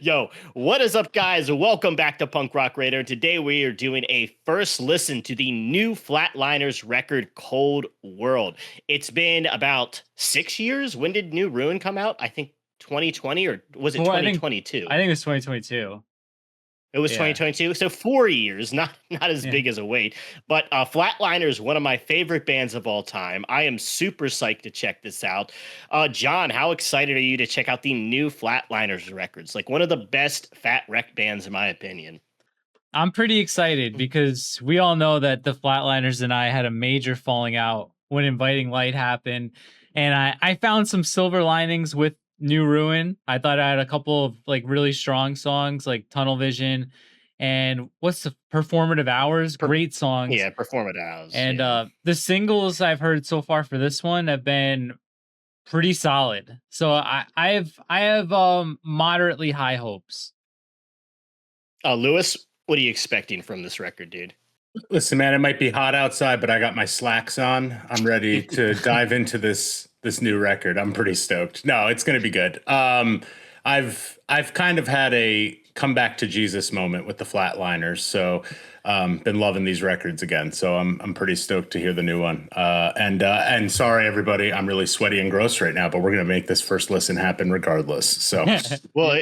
Yo, what is up, guys? Welcome back to Punk Rock Radar. Today we are doing a first listen to the new Flatliners record, Cold World. It's been about 6 years. When did New Ruin come out? I think 2020, or was it Well, I think 2022? I think it's 2022. It was Yeah. 2022, so 4 years, not as Yeah. big as a wait. But Flatliners, one of my favorite bands of all time. I am super psyched to check this out. John, how excited are you to check out the new Flatliners records? Like one of the best fat wreck bands, in my opinion. I'm pretty excited because we all know that the Flatliners and I had a major falling out when Inviting Light happened. And I found some silver linings with New Ruin. I thought I had a couple of like really strong songs like Tunnel Vision and what's the Performative Hours? Per- Great songs. yeah, Performative Hours. And Yeah. the singles I've heard so far for this one have been pretty solid. So I have moderately high hopes. Lewis, what are you expecting from this record, dude? Listen, man, it might be hot outside, but I got my slacks on. I'm ready to dive into this new record. I'm pretty stoked. No, it's going to be good. I've kind of had a come back to Jesus moment with the Flatliners, so been loving these records again. So I'm pretty stoked to hear the new one. And sorry everybody, I'm really sweaty and gross right now, but we're gonna make this first listen happen regardless. So Well,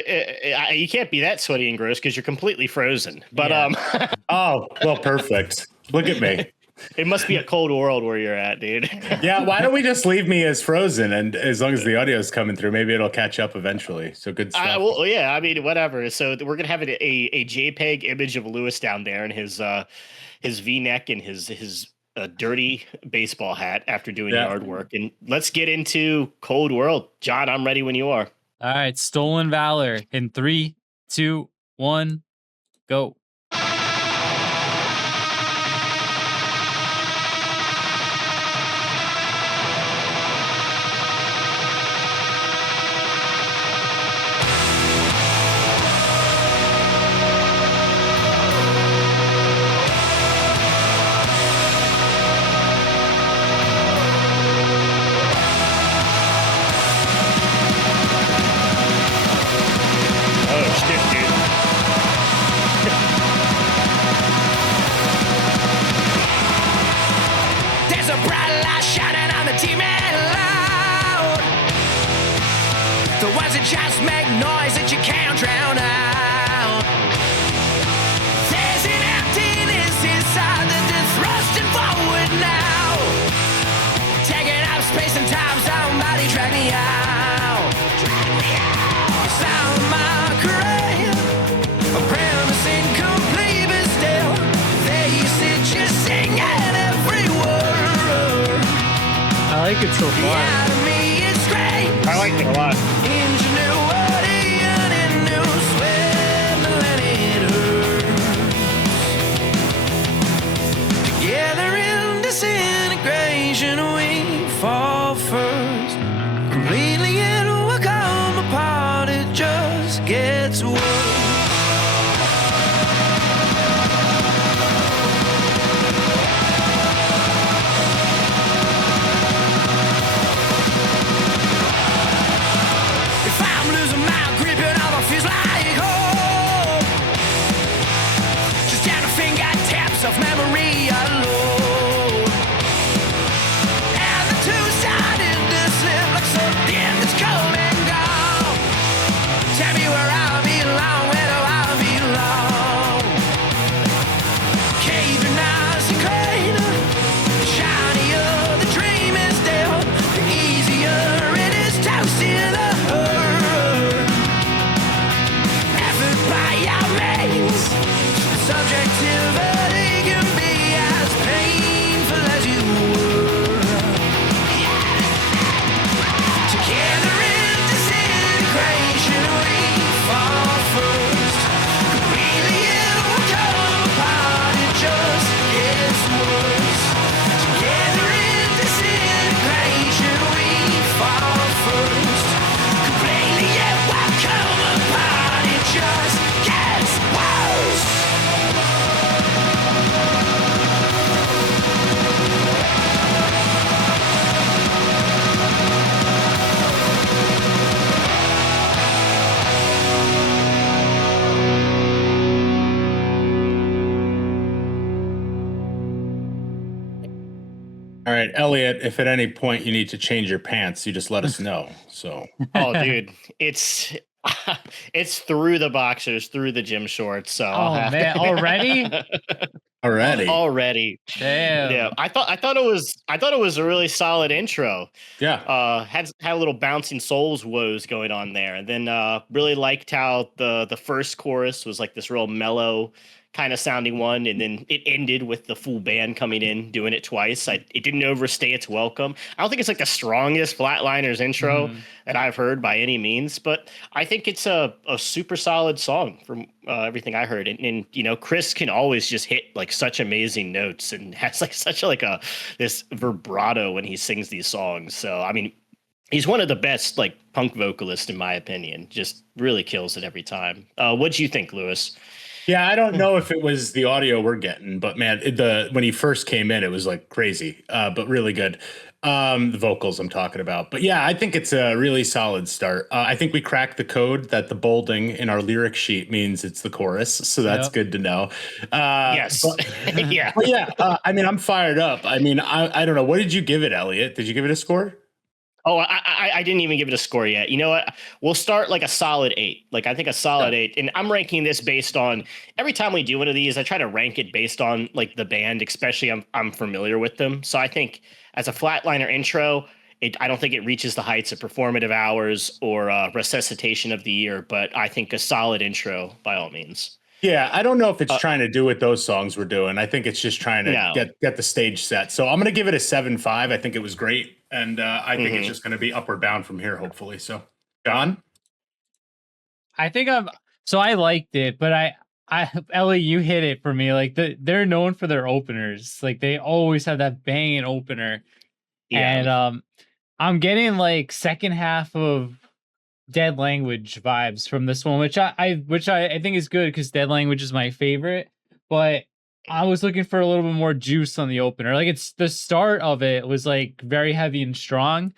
you can't be that sweaty and gross because you're completely frozen. But Yeah. oh well, perfect. Look at me. it must be a cold world where you're at, dude. Yeah, why don't we just leave me as frozen, and as long as the audio is coming through, maybe it'll catch up eventually. So good stuff. Well, yeah, I mean, whatever. So we're gonna have a JPEG image of Lewis down there in his V-neck and his dirty baseball hat after doing yard work. And let's get into Cold World. John, I'm ready when you are. All right, Stolen Valor in 3, 2, 1, go. Oh shit, dude. There's a bright light shining on the demon loud. The ones that just make noise that you can't drown out. There's an emptiness inside that they're thrusting forward now. Taking up space and time, somebody drag me out. Drag me out. Sound my grave, a premise incomplete but still. There you sit just singing every word. I like it so The far. enemy is great. I like it a lot. Ingenuity and it knows when it hurts. Together in disintegration we fall first. Completely it will come apart. It just gets worse. If I'm losing my grip, it all feels like home. Just down the fingertips of memory alone. And the two started to slip like something that's come and gone. Tell me where I belong. right, Elliot, if at any point you need to change your pants, you just let us know. So, Oh, dude, it's it's through the boxers, through the gym shorts. So I'll Oh have man, already? already. already. Yeah, Damn. I thought it was a really solid intro. Yeah. Had a little bouncing souls woes going on there, and then really liked how the first chorus was like this real mellow kind of sounding one, and then it ended with the full band coming in doing it twice. It didn't overstay its welcome. I don't think it's like the strongest Flatliners intro that I've heard by any means, but I think it's a super solid song from everything I heard. And you know, Chris can always just hit like such amazing notes and has like such like a this vibrato when he sings these songs. So I mean, he's one of the best like punk vocalists in my opinion. Just really kills it every time. What'd you think, Lewis? Yeah, I don't know if it was the audio we're getting, but man, when he first came in, it was like crazy, but really good. The vocals I'm talking about, but yeah, I think it's a really solid start. I think we cracked the code that the bolding in our lyric sheet means it's the chorus, so that's good to know. Yes, yeah, but yeah. I mean, I'm fired up. I mean, I don't know. What did you give it, Elliot? Did you give it a score? Oh, I didn't even give it a score yet. You know what? We'll start like a solid 8. Like I think a solid 8. And I'm ranking this based on every time we do one of these, I try to rank it based on like the band, especially I'm familiar with them. So I think as a Flatliner intro, I don't think it reaches the heights of Performative Hours or Resuscitation of the Year, but I think a solid intro by all means. Yeah, I don't know if it's trying to do what those songs were doing. I think it's just trying to get the stage set. So I'm going to give it a 7.5. I think it was great. And I think it's just going to be upward bound from here, hopefully. So, John? I think I liked it, but Ellie, you hit it for me. Like they're known for their openers. Like they always have that banging opener. Yeah. And I'm getting like second half of Dead Language vibes from this one, which I think is good because Dead Language is my favorite. But I was looking for a little bit more juice on the opener. Like it's the start of it was like very heavy and strong,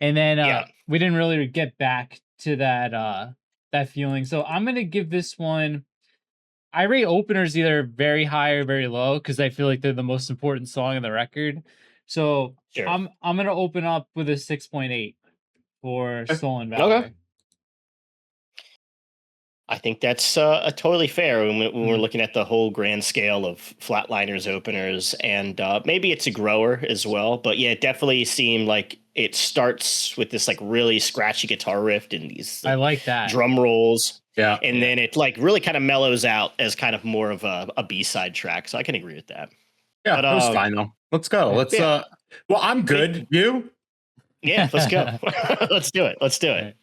and then we didn't really get back to that feeling. So I'm gonna give this one. I rate openers either very high or very low because I feel like they're the most important song on the record. So sure. I'm gonna open up with a 6.8 for Stolen Valor. Okay. I think that's totally fair when we're looking at the whole grand scale of Flatliners openers, and maybe it's a grower as well. But yeah, it definitely seemed like it starts with this like really scratchy guitar riff and these I like that drum rolls. Yeah, and then it like really kind of mellows out as kind of more of a B-side track. So I can agree with that. Yeah, that was fine though. Let's go. Let's. Well, I'm good. You? Yeah, let's go. Let's do it. Let's do it.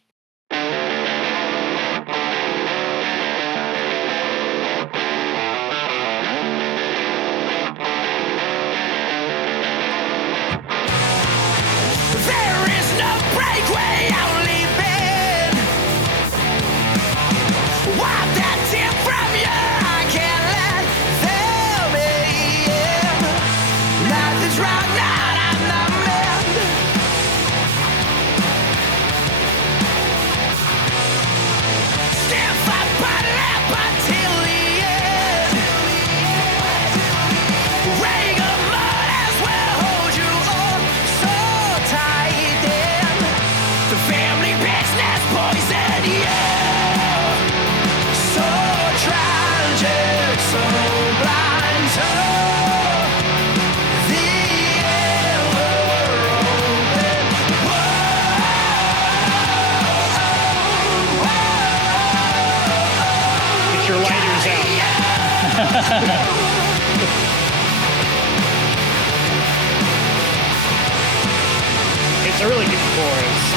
It's a really good chorus.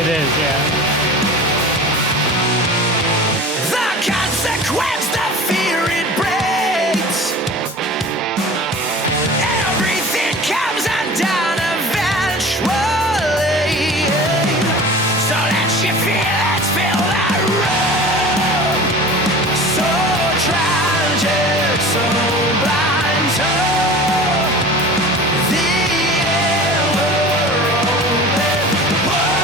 It is, yeah. The consequence, the fear it breaks. Everything comes undone eventually. So let you feel, let's fill that room. So tragic, so blind, so the ever open. Whoa.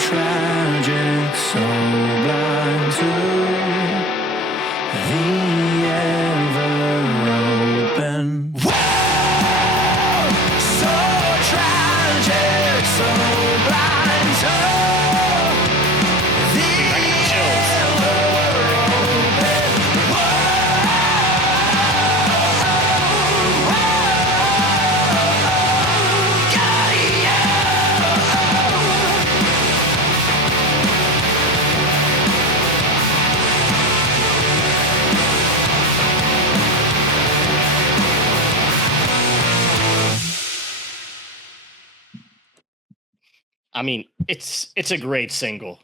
tragic, so blind to the ever-open. Whoa! So tragic, so blind to the ever-open. I mean, it's a great single.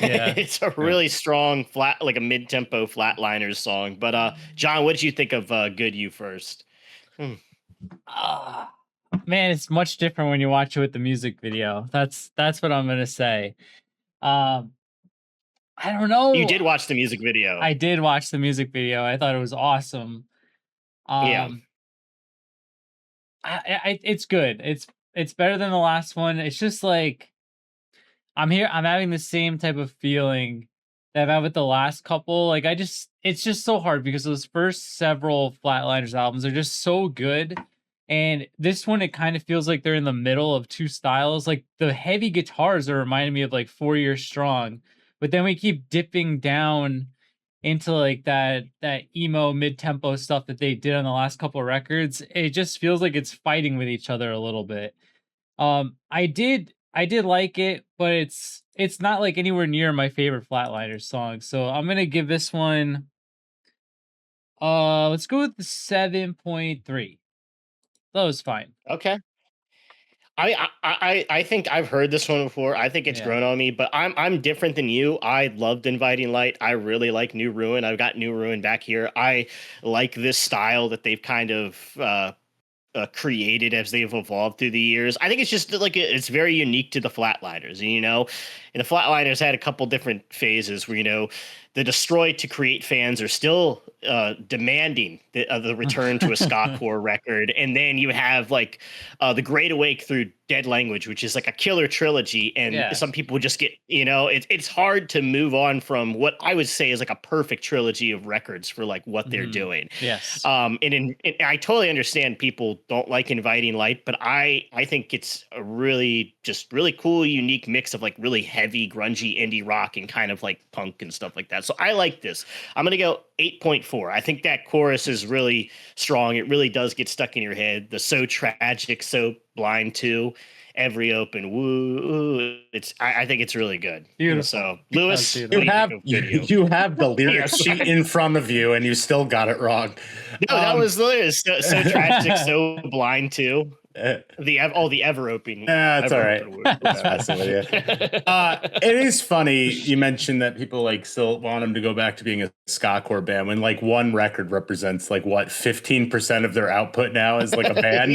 Yeah. It's a really strong flat, like a mid-tempo Flatliners song. But John, what did you think of Good You First? Ah, man, it's much different when you watch it with the music video. That's what I'm gonna say. Um, I don't know. You did watch the music video. I did watch the music video. I thought it was awesome. Yeah. It's good. It's better than the last one. It's just like I'm having the same type of feeling that I've had with the last couple. Like it's just so hard because those first several Flatliners albums are just so good. And this one, it kind of feels like they're in the middle of two styles. Like the heavy guitars are reminding me of like 4 Years Strong, but then we keep dipping down into like that emo mid-tempo stuff that they did on the last couple of records. It just feels like it's fighting with each other a little bit. I did like it, but it's not like anywhere near my favorite Flatliners song. So I'm gonna give this one let's go with the 7.3. That was fine. Okay. I think I've heard this one before. I think it's Yeah. grown on me, but I'm different than you. I loved Inviting Light. I really like New Ruin. I've got New Ruin back here. I like this style that they've kind of created as they've evolved through the years. I think it's just like it's very unique to the Flatliners, and and the Flatliners had a couple different phases where the Destroy to Create fans are still demanding the return to a ska core record, and then you have like the Great Awake through Dead Language, which is like a killer trilogy, and some people just get it's hard to move on from what I would say is like a perfect trilogy of records for like what they're doing. Yes. And I totally understand people don't like Inviting Light, but I think it's a really cool, unique mix of like really heavy, grungy indie rock and kind of like punk and stuff like that. So I like this. I'm going to go 8.4. I think that chorus is really strong. It really does get stuck in your head. The so tragic, so blind to every open woo. I think it's really good. Beautiful. So Lewis, That's You have the lyric sheet in front of you and you still got it wrong. No, that was literally so tragic, so blind to the ever open. That's all right. Just messing with you. It is funny you mentioned that people like still want them to go back to being a ska core band when like one record represents like what 15% of their output now is like a band.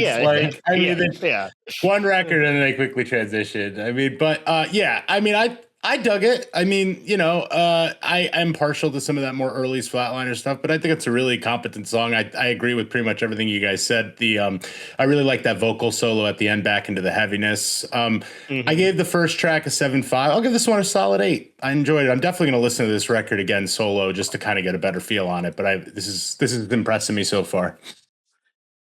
One record and then they quickly transitioned. I dug it. I mean, I am partial to some of that more early Flatliner stuff, but I think it's a really competent song. I agree with pretty much everything you guys said. I really like that vocal solo at the end, back into the heaviness. I gave the first track a 7.5. I'll give this one a solid 8. I enjoyed it. I'm definitely going to listen to this record again solo just to kind of get a better feel on it. But this is impressing me so far.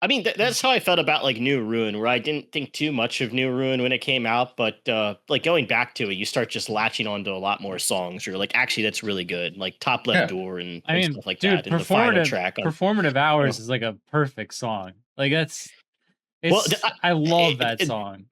I mean, that's how I felt about like New Ruin, where I didn't think too much of New Ruin when it came out, but like going back to it, you start just latching onto a lot more songs. You're like, actually, that's really good. Like Top Left Door and stuff like that. And the final track, Performative Hours is like a perfect song. Like I love that song.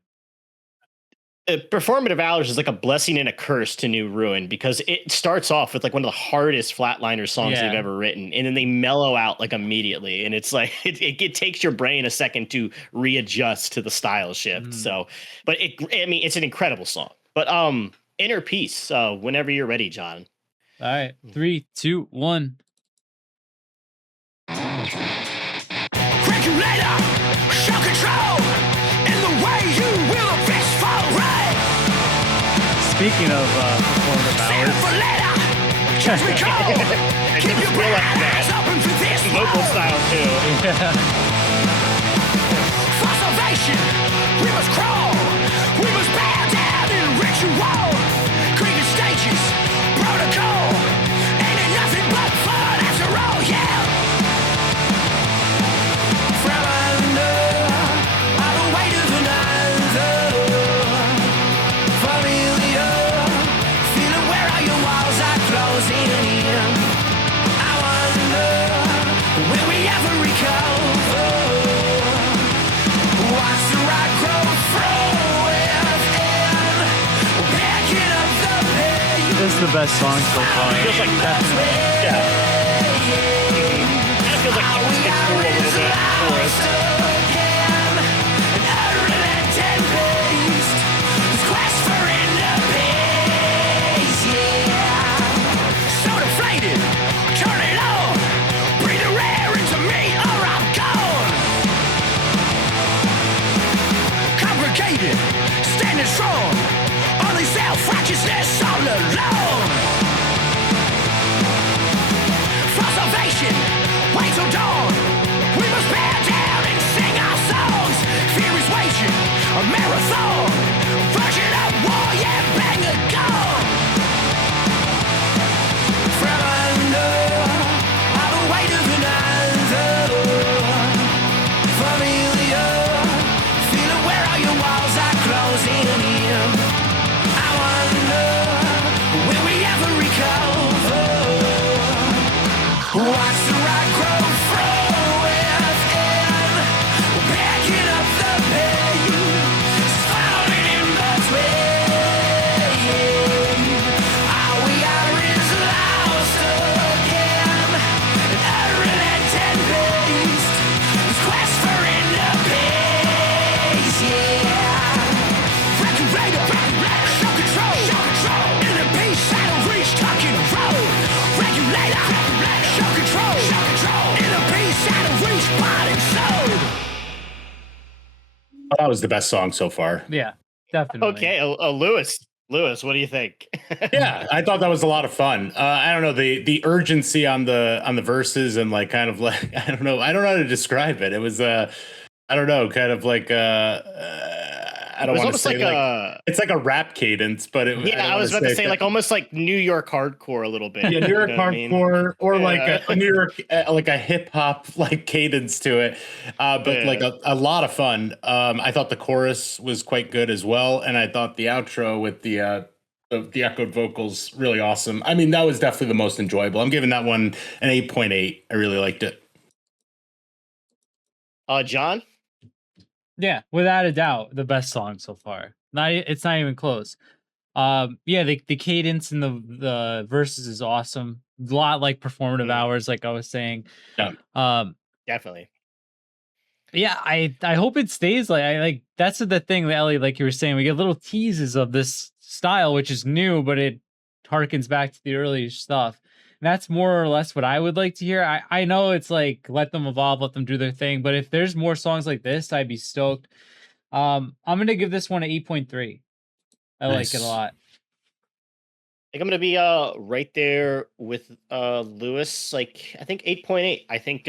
Performative Hours is like a blessing and a curse to New Ruin because it starts off with like one of the hardest Flatliners songs they've ever written, and then they mellow out like immediately, and it's like it takes your brain a second to readjust to the style shift. So, but it's an incredible song. But Inner Peace, whenever you're ready, John. All right, 3, 2, 1. Regulator, show control, in the way you will a fistful right. Speaking of performative hours, just we go. Keep your eyes open for this vocal style too. For salvation, we must crawl. We must bow down in ritual. is the best song so far. It feels like Yeah. kind of feels like it gets cool a little bit. Chorus. Standing strong, only self-righteousness all alone. For salvation, wait till dawn. We must bear down and sing our songs. Fear is waging a marathon. Version of war, yeah, bang a gun. From under all the weight of an anthem. Familiar, feeling where all your walls are closing in. I wonder, will we ever recover? Watch the rock grow from within. We're picking up the pace, falling in between. All we are is lost again. An unrelenting beast, this quest for inner peace, yeah. Regulator, show control. Inner peace, shadow reach, tuck in a row. Regulator, show control. Inner peace, shadow reach, body and soul. That was the best song so far. Yeah, definitely. Okay, Lewis. Lewis, what do you think? Yeah, I thought that was a lot of fun. I don't know the urgency on the verses and like kind of like I don't know how to describe it. It was I don't know, kind of like I don't was want to almost say like it's like a rap cadence, but it, yeah, I was about to say like almost like New York hardcore a little bit. yeah, New York You know what I mean? hardcore or Yeah. like a New York like a hip hop like cadence to it, but Yeah. like a lot of fun. I thought the chorus was quite good as well, and I thought the outro with the echoed vocals really awesome. I mean, that was definitely the most enjoyable. I'm giving that one an 8.8. I really liked it. John? Yeah, without a doubt, the best song so far. It's not even close. Yeah, the cadence and the verses is awesome. A lot like performative hours, like I was saying. Yeah. Definitely. Yeah, I hope it stays like that's the thing, Ellie, like you were saying, we get little teases of this style, which is new, but it harkens back to the earlier stuff. And that's more or less what I would like to hear. I know it's like let them evolve, let them do their thing, but if there's more songs like this, I'd be stoked. I'm gonna give this one an 8.3. I like it a lot. I think I'm gonna be right there with Lewis. Like I think 8.8. I think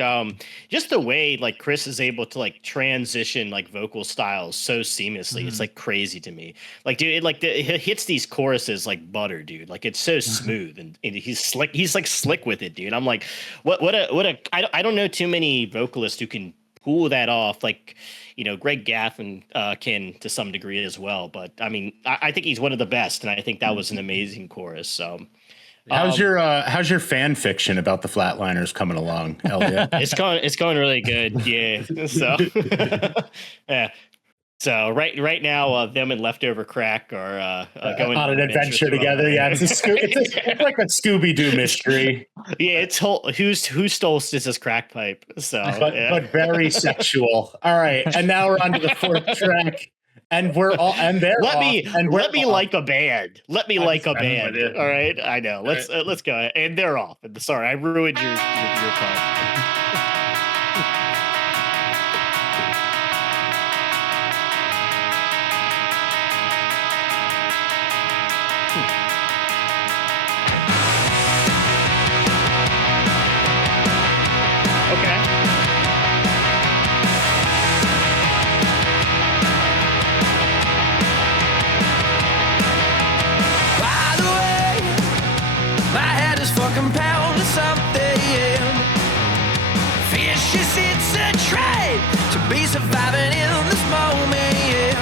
just the way like Chris is able to like transition like vocal styles so seamlessly. It's like crazy to me. Like dude, it hits these choruses like butter, dude. Like it's so smooth and he's slick. He's like slick with it, dude. I'm like, I don't know too many vocalists who can pull that off. Like, you know, Greg Gaffin can to some degree as well. But I mean, I think he's one of the best, and I think that was an amazing chorus. So, how's your fan fiction about the Flatliners coming along, Elliot? it's going really good. Yeah. So, yeah. So right now, them and Leftover Crack are going on an adventure together. Yeah, it's like a Scooby Doo mystery. Yeah, it's who stole Sis's crack pipe. So, but very sexual. All right, and now we're on to the fourth track, and let me like a band. Let me like a band. with it. All right, I know. Let's go. And they're off. Sorry, I ruined your pun. Okay. By the way, my head is fucking pounding something. Vicious, it's a trait to be surviving in this moment.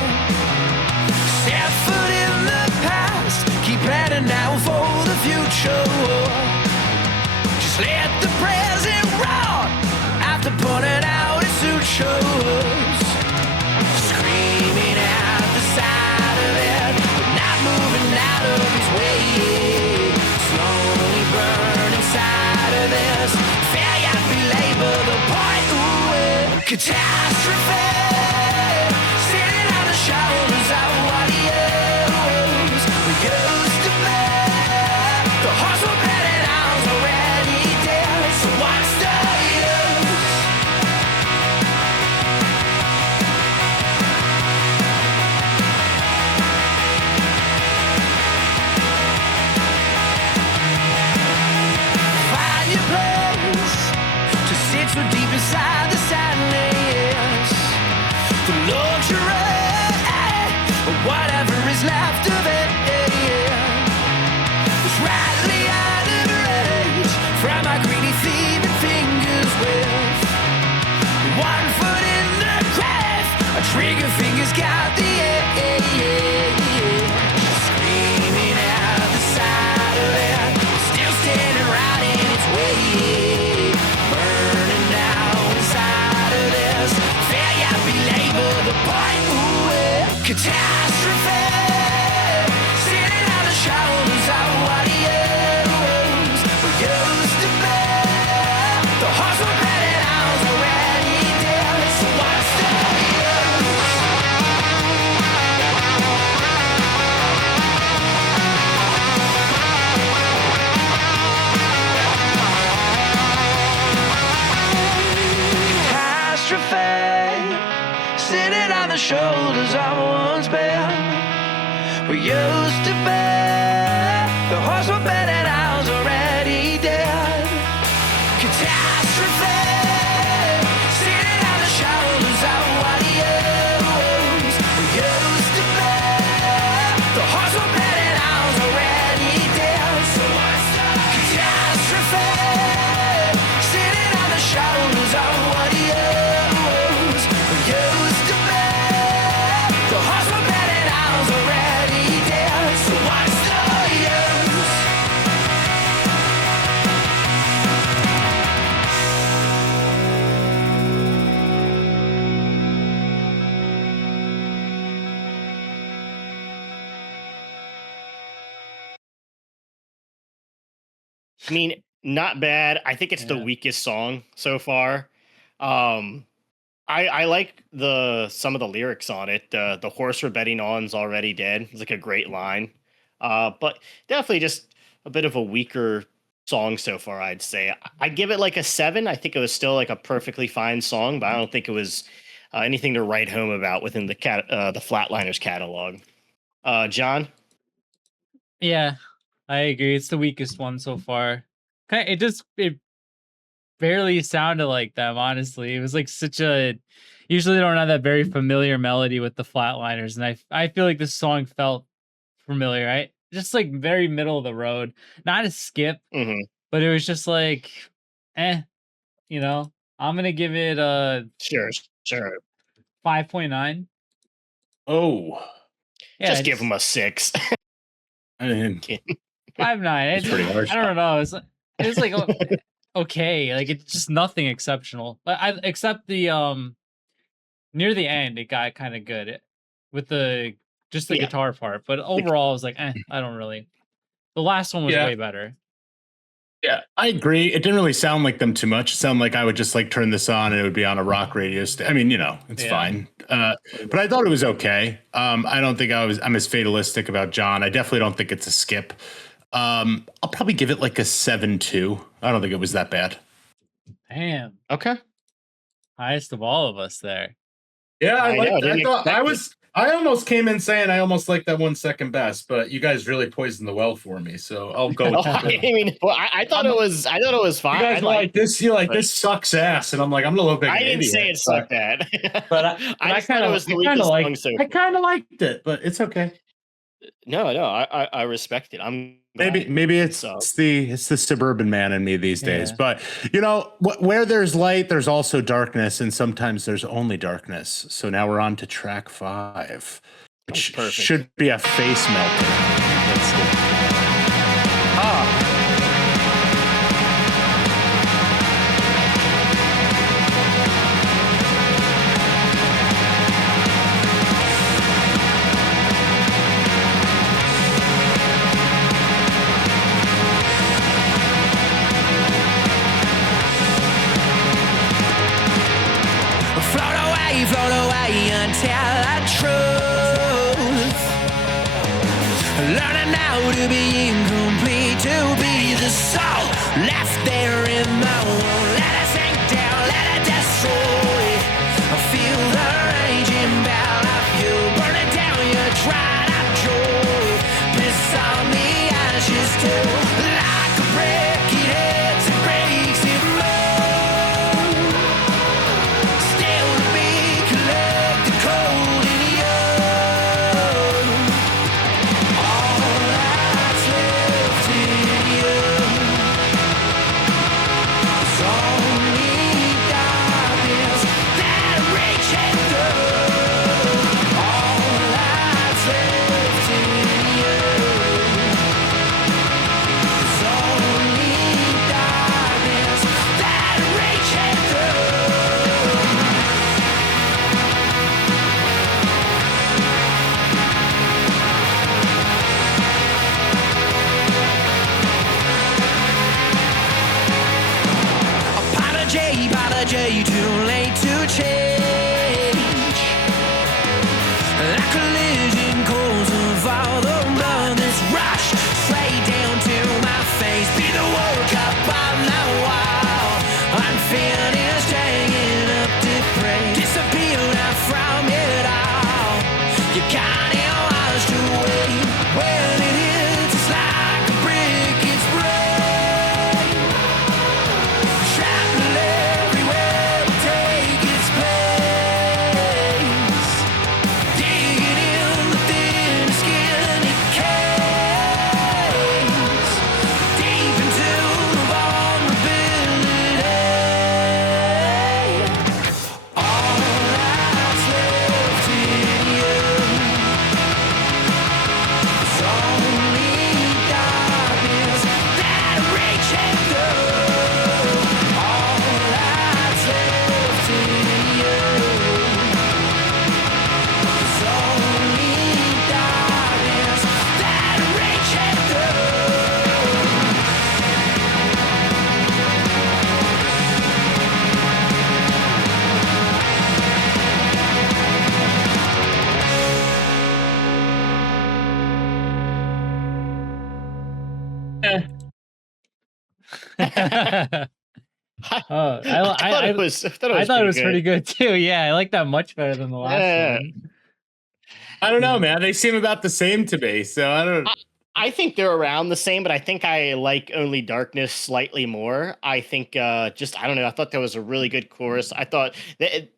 Step foot in the past, keep planning now for the future. Just let the present rot after putting out its sutures. Screaming out the side of it, but not moving out of his way. Catastrophe, sitting on the shoulders of what years we used to be. The horse we're betting ours already dead. So what's the use? Catastrophe, sitting on the shoulders of once been. We used to be. The horse we're betting ours already dead. Catastrophe, sitting on the shoulders of what years we used to be. The horse we're betting ours already dead. So what's the catastrophe, sitting on the shoulders of what years we used to be. The horse we're betting ours already dead. So what's the use? I mean, not bad. I think it's the Yeah. weakest song so far. I like some of the lyrics on it. The horse we're betting on's already dead. It's like a great line. But definitely just a bit of a weaker song so far, I'd say. I give it like a 7. I think it was still like a perfectly fine song, but I don't think it was anything to write home about within the Flatliners catalog. John? Yeah, I agree. It's the weakest one so far. It barely sounded like them, honestly. It was like such a usually they don't have that very familiar melody with the Flatliners, and I feel like this song felt familiar, right? Just like very middle of the road. Not a skip, Mm-hmm. but it was just like you know. I'm gonna give it a Sure. 5.9. Oh, Yeah, Just give him a 6. I mean, 5.9. It's pretty harsh. I don't know. It's like okay, like it's just nothing exceptional. But except the near the end, it got kind of good with the Yeah. guitar part. But overall, I was like, I don't really. The last one was Yeah. way better. yeah, I agree. It didn't really sound like them too much. It sounded like I would just like turn this on and it would be on a rock radio. I mean, it's Yeah. fine. But I thought it was okay. I don't think I'm as fatalistic about John. I definitely don't think it's a skip. I'll probably give it like a 7.2. I don't think it was that bad. Damn, Okay. highest of all of us there. Yeah, I know, didn't expect it. I almost came in saying I almost like that one second best, but you guys really poisoned the well for me. So I'll go with I mean, well, I thought it was fine. You guys I were like this. You're like but- this sucks ass, and I'm like I'm a little bit. I didn't say it sucked bad. but I just thought it was the weakest song so I kind of liked it, but it's okay. No, I respect it. I'm glad. Maybe it's So- the suburban man in me these days. Yeah. But where there's light, there's also darkness, and sometimes there's only darkness. So now we're on to track 5, which Perfect. should be a face melter. Let's see. Ah. Float away until the truth. Learning now to be incomplete, to be the soul left there in the world. Let it sink down, let it destroy. Feel the raging bell of you. Burn it down, you tried up joy. Piss on the ashes too. Like a brick, it hits, it breaks, it moves. Still to be collected, cold in you. All that's left in you is only darkness that reaches through. All collision course of all the blood that's rushed straight down to my face. Be the work up on the wall, unfinished, hanging up to pray. Disappear now from it all. You can't washed away. When it hits, it's like a brick, it's break. Shrapnel everywhere will take its place. Digging in the thin skin, it case. Deep into the vulnerability. All that's left in you. It's only darkness that reaches through. All that's left in you. It's only darkness that reaches Oh, I thought it was. I thought it was, I thought it was pretty good. good too. Yeah, I like that much better than the last Yeah. one. I don't know, man. They seem about the same to me. So I don't. I think they're around the same, but I think I like Only Darkness slightly more. I think just I don't know. I thought that was a really good chorus. I thought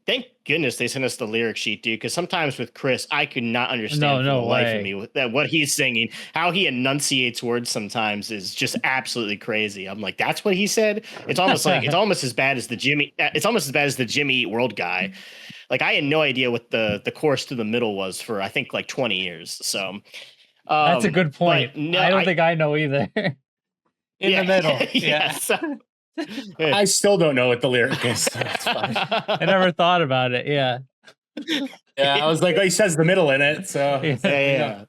thank goodness they sent us the lyric sheet, dude. Because sometimes with Chris, I could not understand for the life of me what he's singing. How he enunciates words sometimes is just absolutely crazy. I'm like, that's what he said. It's almost like it's almost as bad as the Jimmy. It's almost as bad as the Jimmy Eat World guy. Like I had no idea what the chorus to the middle was for I think like 20 years. So. That's a good point. No, I don't think I know either. In the middle. Yeah. So, I still don't know what the lyric is. So it's fine. I never thought about it. Yeah. Yeah, I was like, oh, he says the middle in it. So yeah.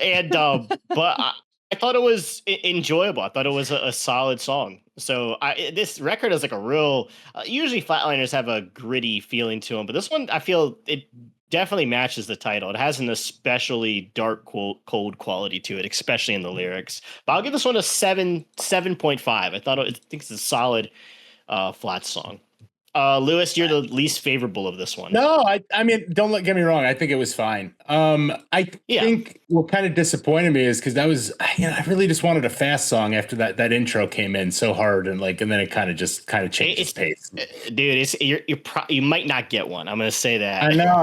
And but I thought it was enjoyable. I thought it was a solid song. So this record is like a real. Usually, Flatliners have a gritty feeling to them, but this one I feel it definitely matches the title. It has an especially dark, cold quality to it, especially in the lyrics. But I'll give this one a 7.5. I think it's a solid Flat song. Lewis, you're the least favorable of this one. No, I mean, get me wrong. I think it was fine. I think what kind of disappointed me is because that was, I really just wanted a fast song after that intro came in so hard and then it kind of changed its pace. Dude, you might not get one. I'm gonna say that. I know.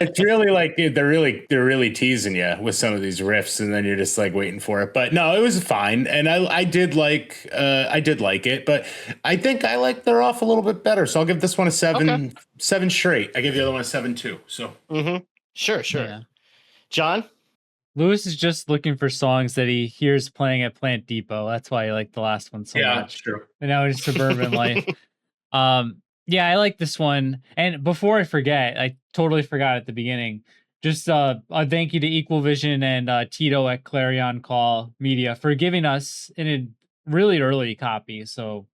It's really like, dude, they're really teasing you with some of these riffs, and then you're just like waiting for it. But no, it was fine, and I did like it, but I think I like They're Off a little bit better, so I'll give this one a 7. Okay. 7 straight. I give the other one a 7.2. So sure. Yeah. John, Lewis is just looking for songs that he hears playing at Plant Depot. That's why he liked the last one so much. Yeah, true. And now it's Suburban Life. Yeah, I like this one. And before I forget, I totally forgot at the beginning. Just a thank you to Equal Vision and Tito at Clarion Call Media for giving us a really early copy. So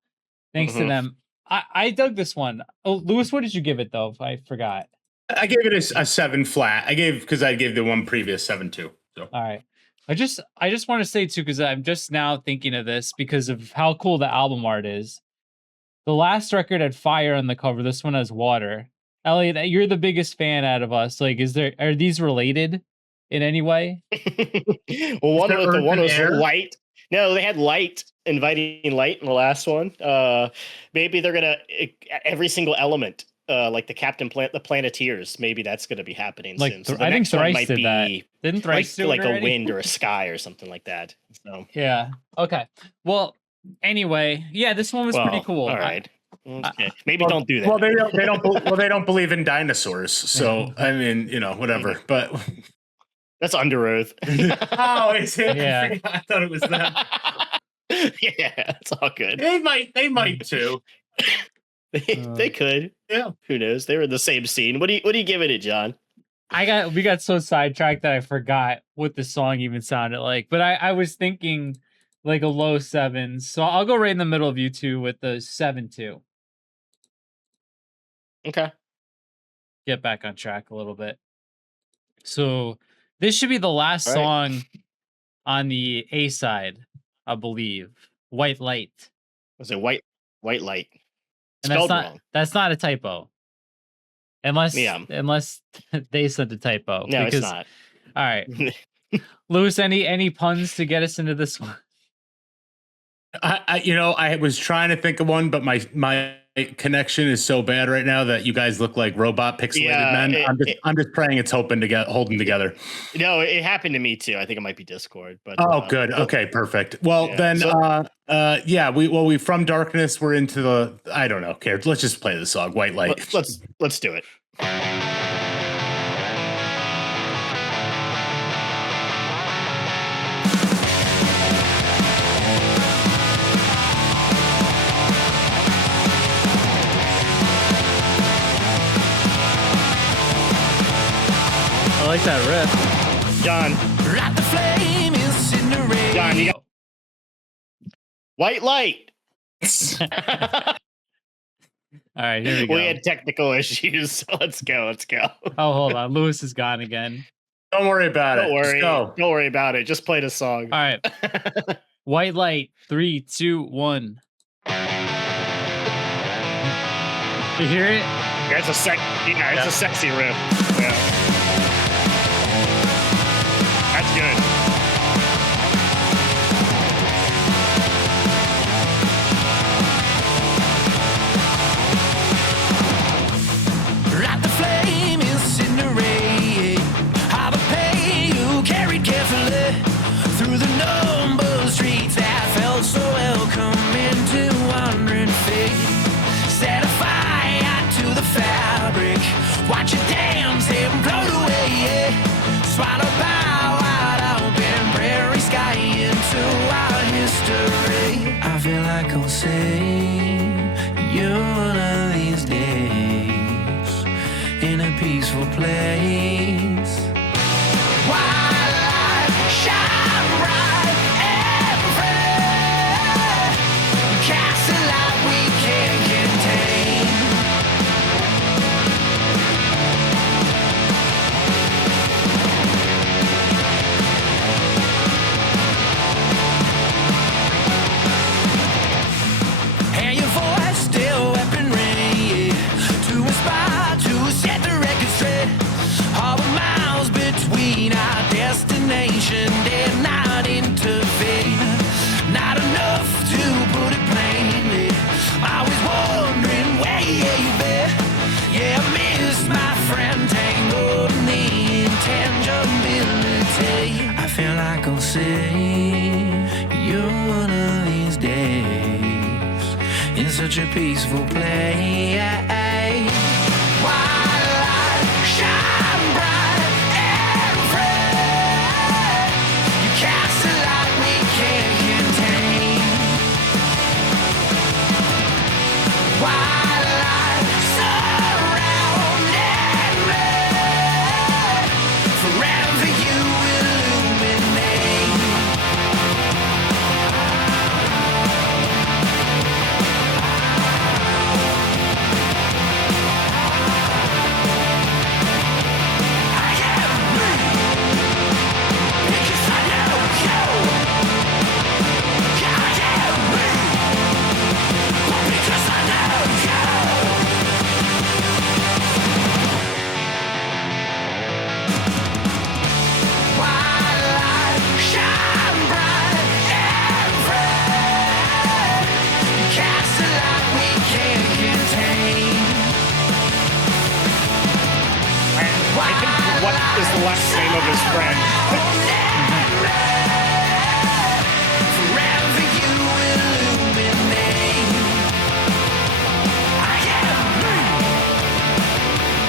thanks to them. I dug this one. Oh, Lewis, what did you give it though? If I forgot. I gave it a 7 flat. Because I gave the one previous 7.2. So all right. I just want to say too, because I'm just now thinking of this because of how cool the album art is. The last record had fire on the cover. This one has water. Elliot, you're the biggest fan out of us. Like, are these related in any way? Well, one was light. No, they had light, inviting light in the last one. Maybe they're gonna every single element, like the Planeteers. Maybe that's gonna be happening soon. So I think Thrice did that. Didn't Thrice do like it a wind or a sky or something like that? So yeah. Okay. Well, anyway, yeah, this one was pretty cool. All right. Okay. Maybe don't do that. Well, they don't believe in dinosaurs. So I mean, whatever. But that's Under Oath. Oh, is it? Yeah. I thought it was that. Yeah, it's all good. They might too. They could. Yeah. Who knows? They were in the same scene. What do you giving it, John? We got so sidetracked that I forgot what the song even sounded like. But I was thinking like a low 7. So I'll go right in the middle of you two with the 7.2. Okay. Get back on track a little bit. So this should be the last All right. song on the A side, I believe. White Light. Was it white light? And that's Spelled not wrong. that's not a typo. Unless Yeah. they sent a typo. No, because it's not. all right. Lewis, any puns to get us into this one? I was trying to think of one, but my connection is so bad right now that you guys look like robot pixelated men. I'm just praying it's holding together. No, it happened to me too. I think it might be Discord, but Good. Okay, perfect. Well, Yeah, then, so- we from darkness, we're into the, I don't know, care. Let's just play the song, White Light. let's do it. I like that riff. John, Light the flame in Cinderella. John, you got white light. All right, here we go. We had technical issues, so let's go. Oh, hold on. Lewis is gone again. Don't worry about it. Don't worry. Let's go. Don't worry about it. Just play the song. All right. White Light. 3, 2, 1. You hear it? It's a sexy riff. Yeah. That's good. Light the flame in Cinderella. How the pain you carried carefully through the number streets that felt so welcome into wandering feet. Set a fire to the fabric. Watch it dance and float away. Swallowed by wide open prairie sky into our history. I feel like I'll say you're one of these days in a peaceful place. White light, shine bright and free. Cast a light we can't contain. And your voice still weaponry to inspire, to set the record straight. All the miles between our destination did not intervene. Not enough to put it plainly. Always wondering where you've been. Yeah, I miss my friend tangled in the intangibility. I feel like I'll say you're one of these days in such a peaceful place. White light, shine bright and free. You cast a light we can't contain. White light surrounding me. Forever you illuminate. I am me because I know you. I am me because I know you. White light, shine bright and free. You cast a light we can't contain. I think what is the last name of his friend? Forever you illuminate. I am me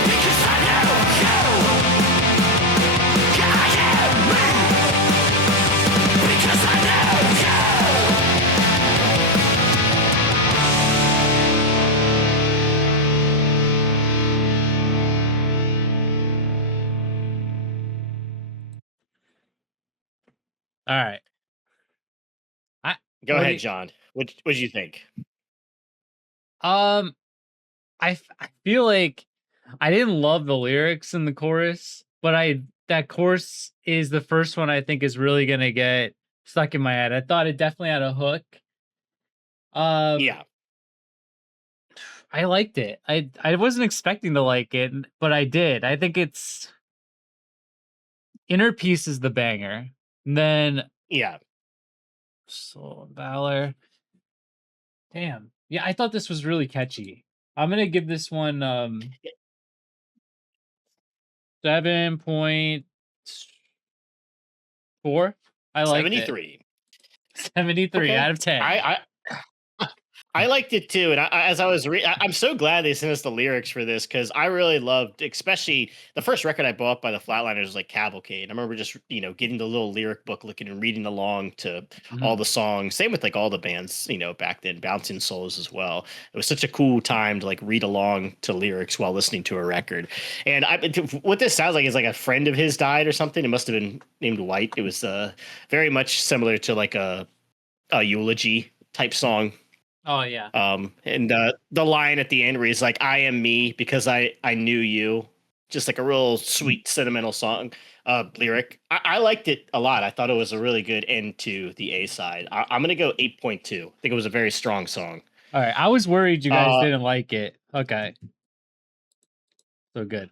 because I know you. I am me because I know you. All right. Go What do ahead, you- John. What did you think? I feel like I didn't love the lyrics in the chorus, but I that chorus is the first one I think is really gonna get stuck in my head. I thought it definitely had a hook. Yeah. I liked it. I wasn't expecting to like it, but I did. I think it's Inner Peace is the banger. And then Yeah. Soul Valor. Damn. Yeah, I thought this was really catchy. I'm gonna give this one 7.4. I liked it. 73. 73 Okay. out of 10. I liked it too, and as I was, I'm so glad they sent us the lyrics for this because I really loved, especially the first record I bought by the Flatliners was like Cavalcade. I remember just getting the little lyric book, looking and reading along to all the songs. Same with like all the bands, back then, Bouncing Souls as well. It was such a cool time to like read along to lyrics while listening to a record. And what this sounds like is like a friend of his died or something. It must have been named White. It was very much similar to like a eulogy type song. Oh yeah. And the line at the end where he's like, "I am me because I knew you," just like a real sweet sentimental song lyric. I liked it a lot. I thought it was a really good end to the A side. I'm gonna go 8.2. I think it was a very strong song. All right. I was worried you guys didn't like it. Okay. So good.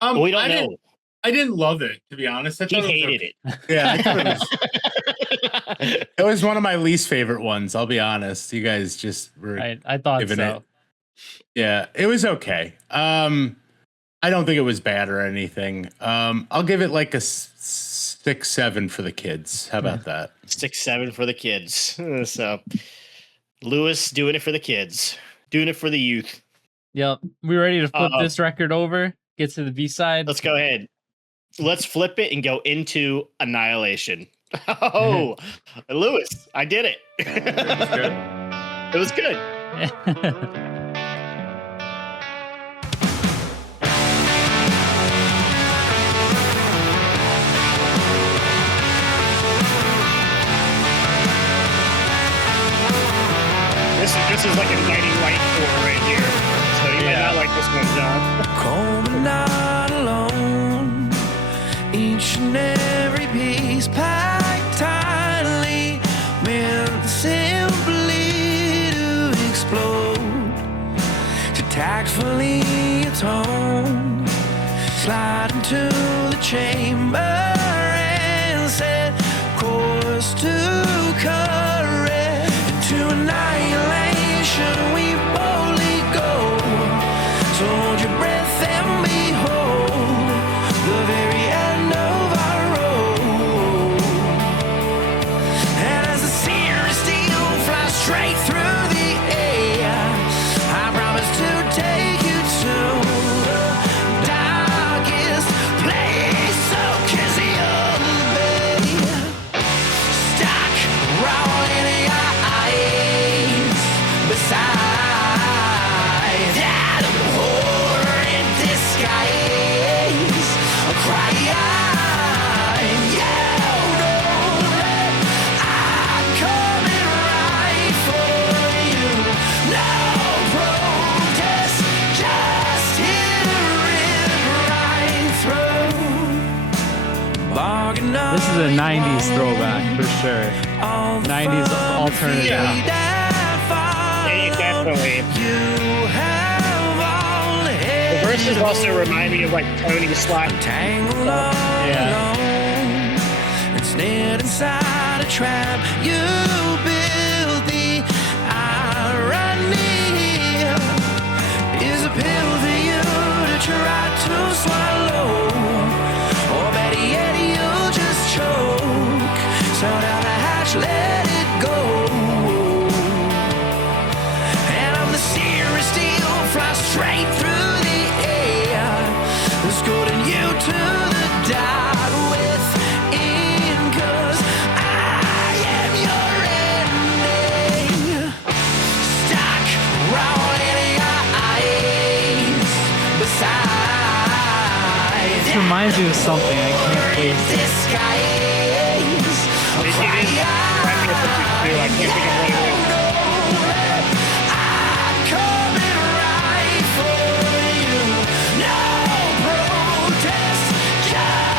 We don't know. I didn't love it, to be honest. He hated it. Yeah, I thought it was. It was one of my least favorite ones. I'll be honest. You guys just were. I thought giving so. It. Yeah, it was okay. I don't think it was bad or anything. I'll give it like a 6-7 for the kids. How about that? 6-7 for the kids. So Lewis doing it for the kids, doing it for the youth. Yep. We ready to flip this record over? Get to the B side. Let's go ahead. Let's flip it and go into Annihilation. Oh, Lewis, I did it. It was good. This is like a Nighting Light 4 right here. So you might not like this one, John. Cold but not alone. Each and every piece packed tightly, meant simply to explode, to tactfully atone, slide into the chamber and set course to courage, into annihilation we boldly go. So hold your breath and behold the very end of our road. And as the sear of steel flies straight through the air, I promise to take you to the darkest place so Kizion Bay. Stuck rolling in your eyes beside that horror in disguise, crying, you know that I'm coming right for you. No protest, just hit it right through. Bargain This is a 90s throwback for sure. 90s alternative. Yeah, definitely. The verses also remind me of like Tony Slot. Tangled all alone, ensnared inside a trap. You build the irony is a pill for you to try to swallow, or better yet, you'll just choke. So down the hatch, let it go. And I'm the sear of steel, fly straight through the air, escorting you to the dark within, 'cause I am your ending. Stuck rolling in your eyes beside. This reminds me of something. I can't place it. Disguise. It is remind me of something to do. I can't think of what it is. I'm coming right for you. No protest, just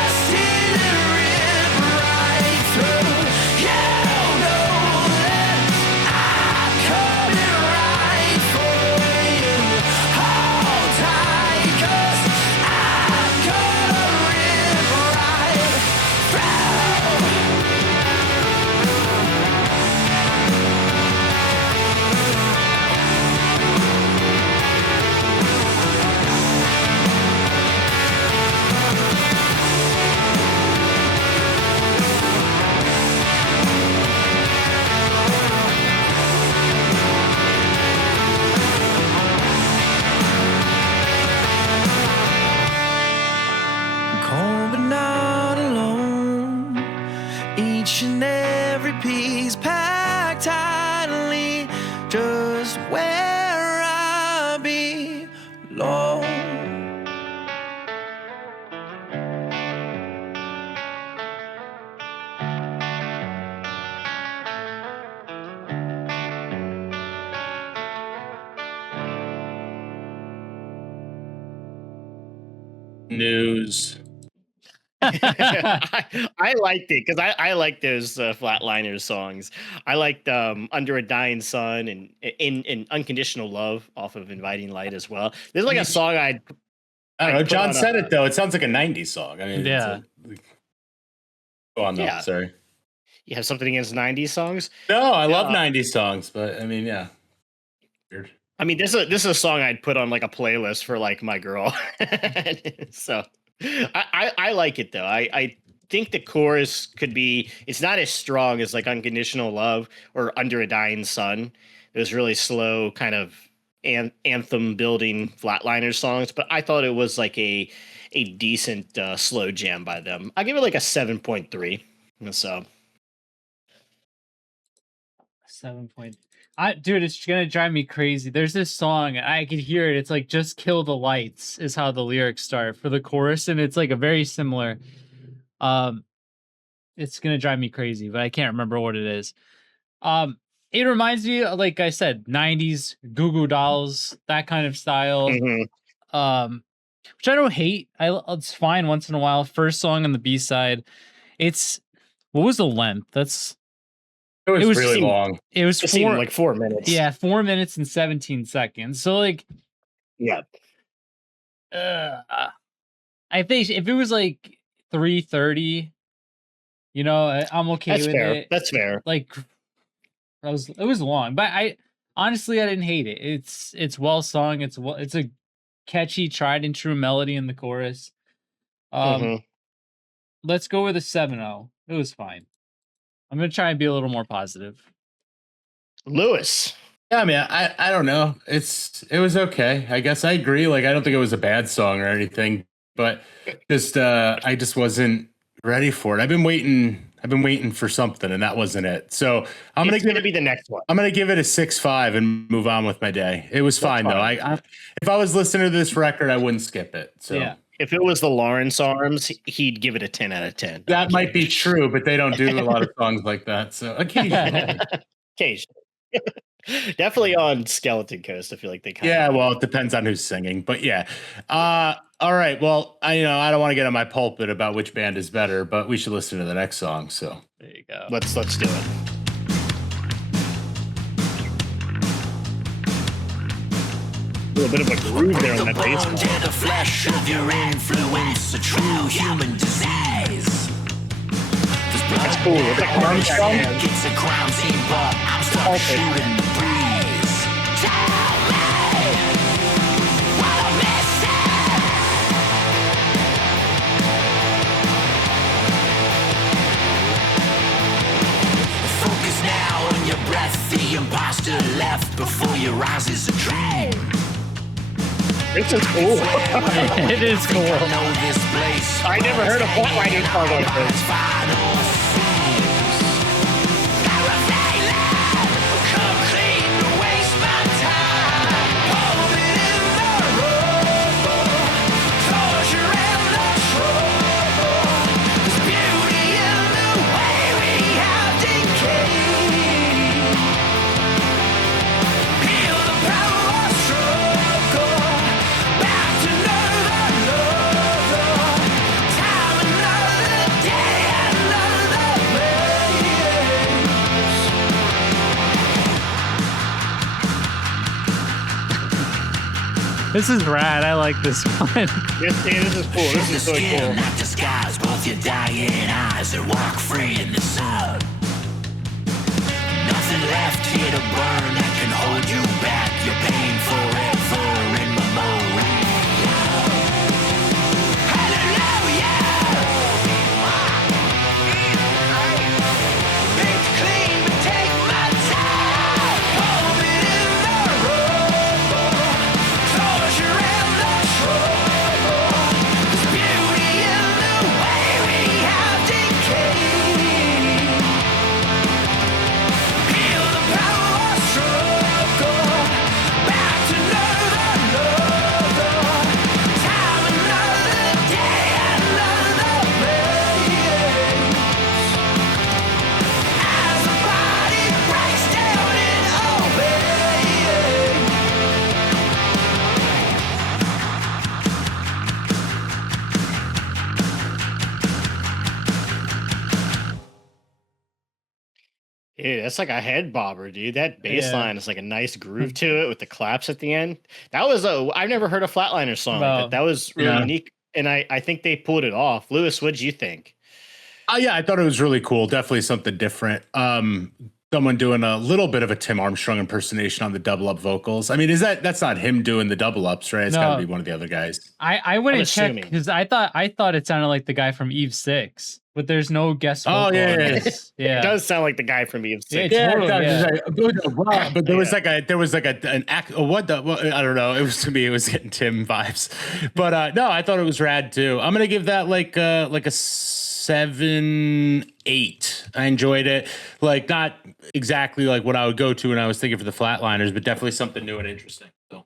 News. I liked it because I like those Flatliners songs. I liked Under a Dying Sun and in Unconditional Love off of Inviting Light as well. There's like a song I don't know. put John on said it though. It sounds like a '90s song. I mean, Yeah. Go on though. Yeah. Sorry. You have something against 90s songs? No, I love '90s songs, but I mean, yeah. Weird. I mean, this is a song I'd put on like a playlist for like my girl. So I like it though. I think the chorus could be, it's not as strong as like Unconditional Love or Under a Dying Sun. Those really slow kind of anthem building Flatliners songs, but I thought it was like a decent slow jam by them. I'll give it like a 7.3. So 7 point. Dude, it's gonna drive me crazy. There's this song, I could hear it. It's like "Just Kill the Lights" is how the lyrics start for the chorus, and it's like a very similar. It's gonna drive me crazy, but I can't remember what it is. It reminds me, like I said, '90s Goo Goo Dolls, that kind of style. mhm. Which I don't hate. It's fine once in a while. First song on the B side. What was the length? It was was really seem- long. It was It seemed 4. like 4 minutes. Yeah, 4 minutes and 17 seconds. So like, Yeah. I think if it was like 3:30, I'm okay That's with fair. it. That's fair. Like, it was long, but I didn't hate it. It's well sung. It's a catchy, tried and true melody in the chorus. Mhm. Let's go with a 7.0. It was fine. I'm gonna try and be a little more positive. Lewis. Yeah, I mean, I don't know. It was okay. I guess I agree. Like, I don't think it was a bad song or anything, but I just wasn't ready for it. I've been waiting for something, and that wasn't it. So It's gonna be the next one. I'm gonna give it a 6.5 and move on with my day. It was fine though. fine. If I was listening to this record, I wouldn't skip it. So Yeah. If it was the Lawrence Arms, he'd give it a 10 out of 10. that might be true, but they don't do a lot of songs like that. So occasionally. Occasionally. Definitely on Skeleton Coast. I feel like they kind Yeah, of. well, it depends on who's singing, but yeah. All right. Well, I don't want to get on my pulpit about which band is better, but we should listen to the next song. So There you go. Let's do it. A little bit of a groove there on that bass. Bone to the flesh of your influence, a true human disease. That's cool. It's like Armstrong. It's a crime scene, but I'm stuck Okay. shooting the breeze. Tell me what I'm missing. Focus now on your breath. The imposter left before your eyes is a dream. This is cool. It is cool. I know this place. I never heard a Flatliners song like this. Final scenes. Parafailing. Come clean to waste my time. Hold it in the rubble. Torture and the trouble. There's beauty in the way we have decayed. Heal the power struggle. Back to another. Time another day, another place. This is rad. I like this one. This is cool. This is really cool. Not disguise both your dying eyes and walk free in the sun. Nothing left here to burn that can hold you back. Your pain forever in memory. Hallelujah. It's clean, but take my time. Hold it in the rubble. Closure and the trouble. There's beauty in the way we have decayed. Heal the power struggle. Dude, that's like a head bobber, dude. That bass line is like a nice groove to it with the claps at the end. That was I've never heard a Flatliners song like that. That was really unique, and I think they pulled it off. Lewis, what'd you think? Yeah, I thought it was really cool. Definitely something different. Someone doing a little bit of a Tim Armstrong impersonation on the double up vocals. I mean, that's not him doing the double ups, right? It's got to be one of the other guys. I wouldn't check because I thought it sounded like the guy from Eve 6. But there's no guest vocal. Oh yeah, It does sound like the guy from Eve 6. Yeah, totally, but there was like an act. I don't know. It was to me, it was getting Tim vibes. But no, I thought it was rad too. I'm gonna give that like a 7-8. I enjoyed it. Like not exactly like what I would go to when I was thinking for the Flatliners, but definitely something new and interesting. So.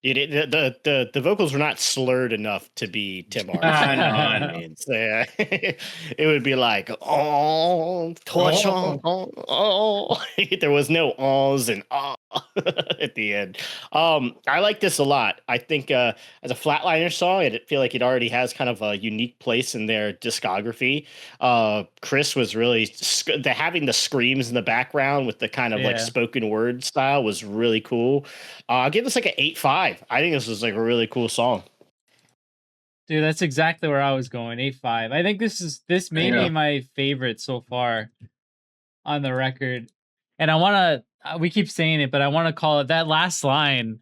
Dude, the vocals were not slurred enough to be Tim Armstrong. I know. So, yeah, it would be like, oh, torch on, oh. There was no ahs and at the end. I like this a lot. I think as a Flatliner song, I feel like it already has kind of a unique place in their discography. Chris was really having the screams in the background with the kind of like spoken word style was really cool. I'll give this like an 8.5. I think this was like a really cool song. Dude, that's exactly where I was going. 8.5. I think this may be my favorite so far on the record. And I want to, we keep saying it, but I want to call it that last line,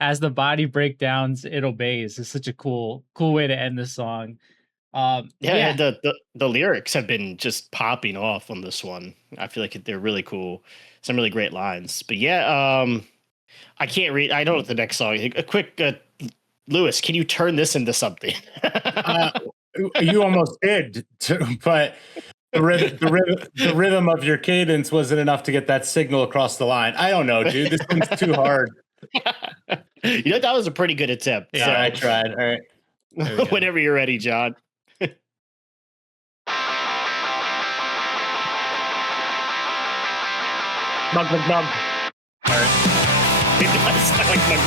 as the body breakdowns, it obeys, is such a cool way to end this song. The lyrics have been just popping off on this one. I feel like they're really cool. Some really great lines. But I can't read. I don't know what the next song. A quick, Lewis, can you turn this into something? You almost did, but the rhythm of your cadence wasn't enough to get that signal across the line. I don't know, dude. This one's too hard. That was a pretty good attempt. Yeah, so. I tried. All right. Whenever you're ready, John. Mug. All right. It does sound like mug.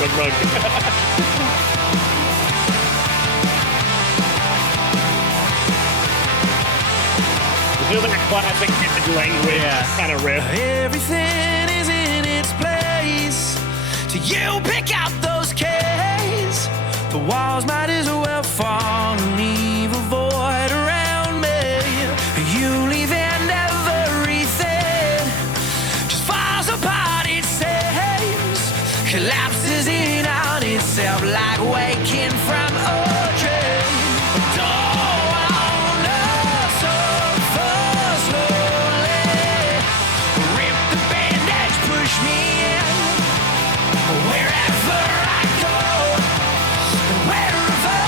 Feels like a classic language kind of riff. Everything is in its place. Till you pick out those keys. The walls might as well fall and leave a void around me. You leave and everything just falls apart, it seems. Collapses in on itself like waking from a dream. Wherever I go, wherever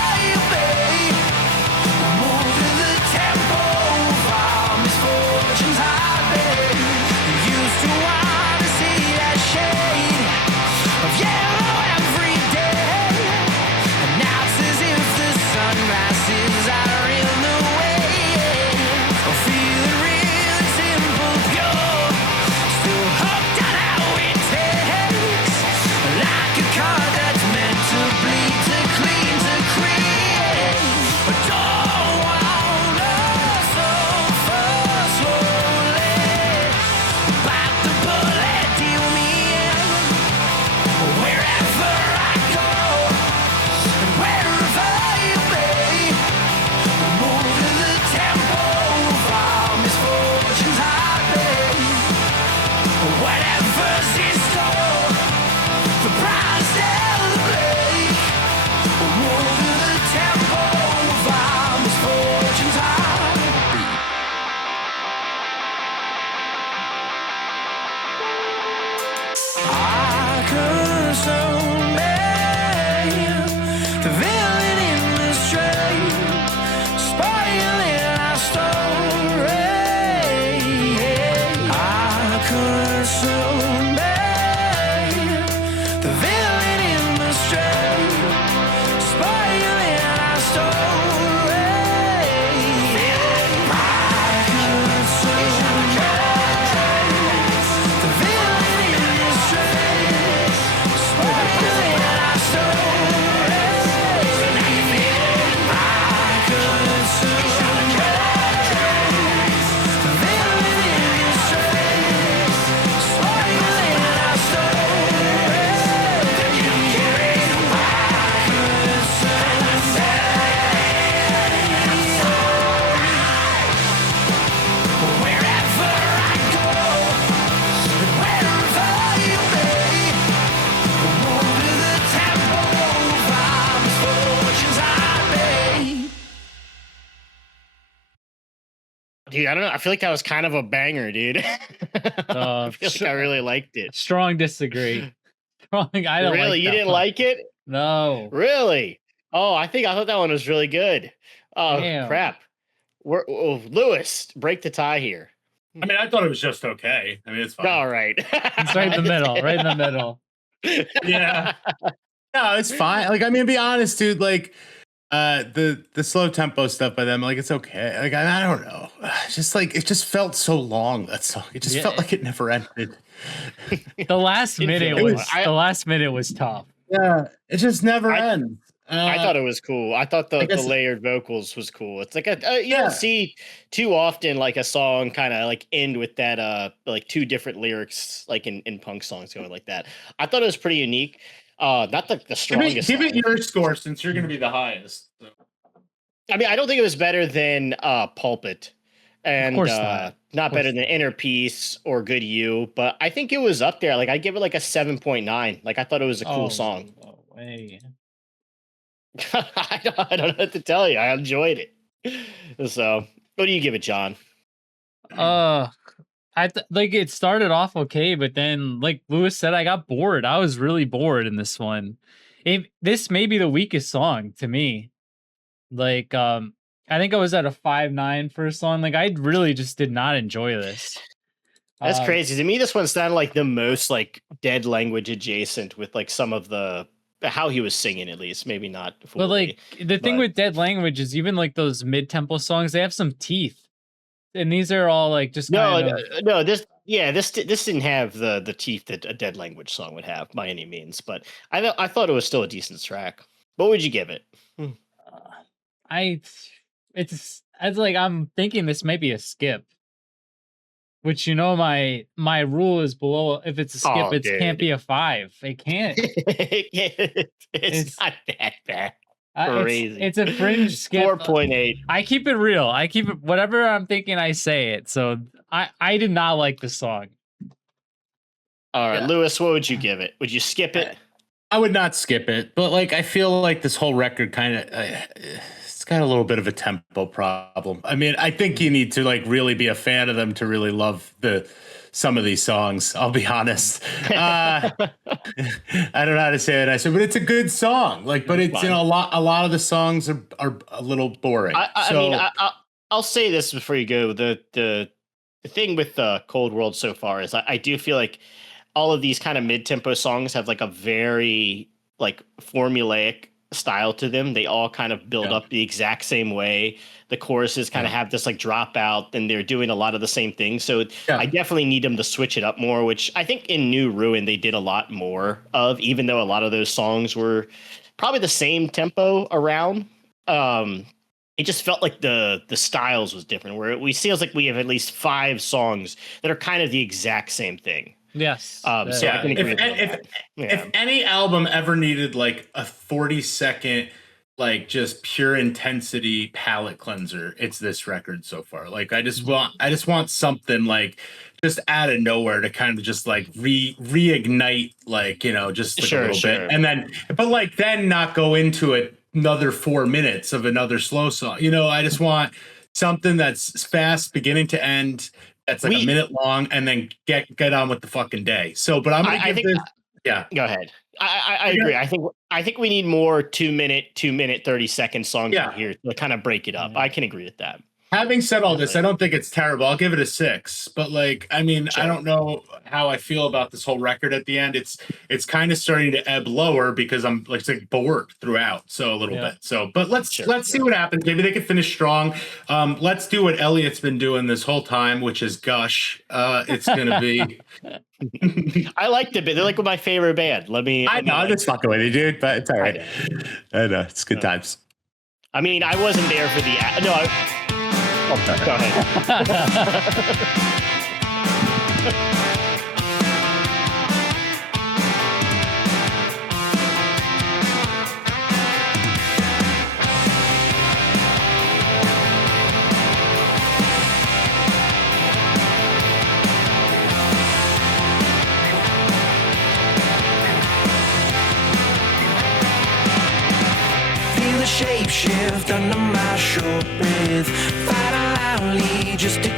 Dude, I don't know. I feel like that was kind of a banger, dude. I feel like I really liked it. Strong disagree. Strong. I don't Really? like You that didn't one. like it? No. Really? Oh, I thought that one was really good. Oh, Damn. crap. Lewis, break the tie here. I mean, I thought it was just okay. I mean, it's fine. All right. It's right in the middle. Right in the middle. Yeah. No, it's fine. Like, I mean, be honest, dude. Like, the slow tempo stuff by them, like, it's okay. Like, I don't know. It's just like it just felt so long. That song. It just felt like it never ended. The last minute was I- the last minute was tough. Yeah, it just never ends. I thought it was cool. I thought the guess- layered vocals was cool. It's like you don't see too often like a song kind of like end with that like two different lyrics like in punk songs going like that. I thought it was pretty unique. Not the strongest. Give it song. your score since you're going to be the highest. So. I mean, I don't think it was better than Pulpit, and Of course not better than Inner Peace or Good You, but I think it was up there. Like I give it like a 7.9. Like I thought it was a cool song. No way. I don't know what to tell you. I enjoyed it. So, what do you give it, John? Like it started off okay, but then like Lewis said, I got bored. I was really bored in this one. This may be the weakest song to me. Like I think I was at a 5.9 for a song. Like I really just did not enjoy this. That's crazy. To me, this one sounded like the most like Dead Language adjacent with like some of the how he was singing, at least. Maybe not fully. But like the thing with Dead Language is even like those mid-tempo songs, they have some teeth. And these are all like just this didn't have the teeth that a Dead Language song would have by any means, but I thought it was still a decent track. What would you give it? It's like I'm thinking this may be a skip. Which my rule is below. If it's a skip, it can't be a 5. It can't. it's not that bad. Crazy. It's a fringe skip. 4.8. I keep it real. I keep it whatever I'm thinking. I say it. So I did not like the song. All right, Lewis, what would you give it? Would you skip it? I would not skip it, but like I feel like this whole record kind of it's got a little bit of a tempo problem. I mean, I think you need to like really be a fan of them to really love some of these songs. I'll be honest. I don't know how to say it nicer, but it's a good song. Like, but it's a lot of the songs are a little boring. I mean, I'll say this before you go. The thing with Cold World so far is I do feel like all of these kind of mid-tempo songs have like a very like formulaic style to them. They all kind of build up the exact same way. The choruses kind of have this like drop out, and they're doing a lot of the same things. So I definitely need them to switch it up more, which I think in New Ruin they did a lot more of, even though a lot of those songs were probably the same tempo around. It just felt like the styles was different, where we feels like we have at least 5 songs that are kind of the exact same thing. Yes. So I can agree with that. If any album ever needed like a 40-second, like just pure intensity palate cleanser, it's this record so far. Like I just want something like just out of nowhere to kind of just like reignite, like, just like a little bit, and then not go into it another 4 minutes of another slow song. I just want something that's fast beginning to end. That's like a minute long, and then get on with the fucking day. So, but I'm gonna give this. Yeah, go ahead. I agree. I think we need more 2 minute, 30-second songs in here to kind of break it up. I can agree with that. Having said all this, I don't think it's terrible. I'll give it a 6. But like, I mean, I don't know how I feel about this whole record at the end. It's kind of starting to ebb lower because I'm like bored throughout, so a little bit. So, but let's see what happens. Maybe they can finish strong. Let's do what Elliot's been doing this whole time, which is gush. It's gonna be. I like the bit. They're like my favorite band. I know, I'm just fucking with you, dude, but it's all right. I know it's good times. I mean, I wasn't there for the go ahead. Feel the shape shift under my short breath. Fight loudly just to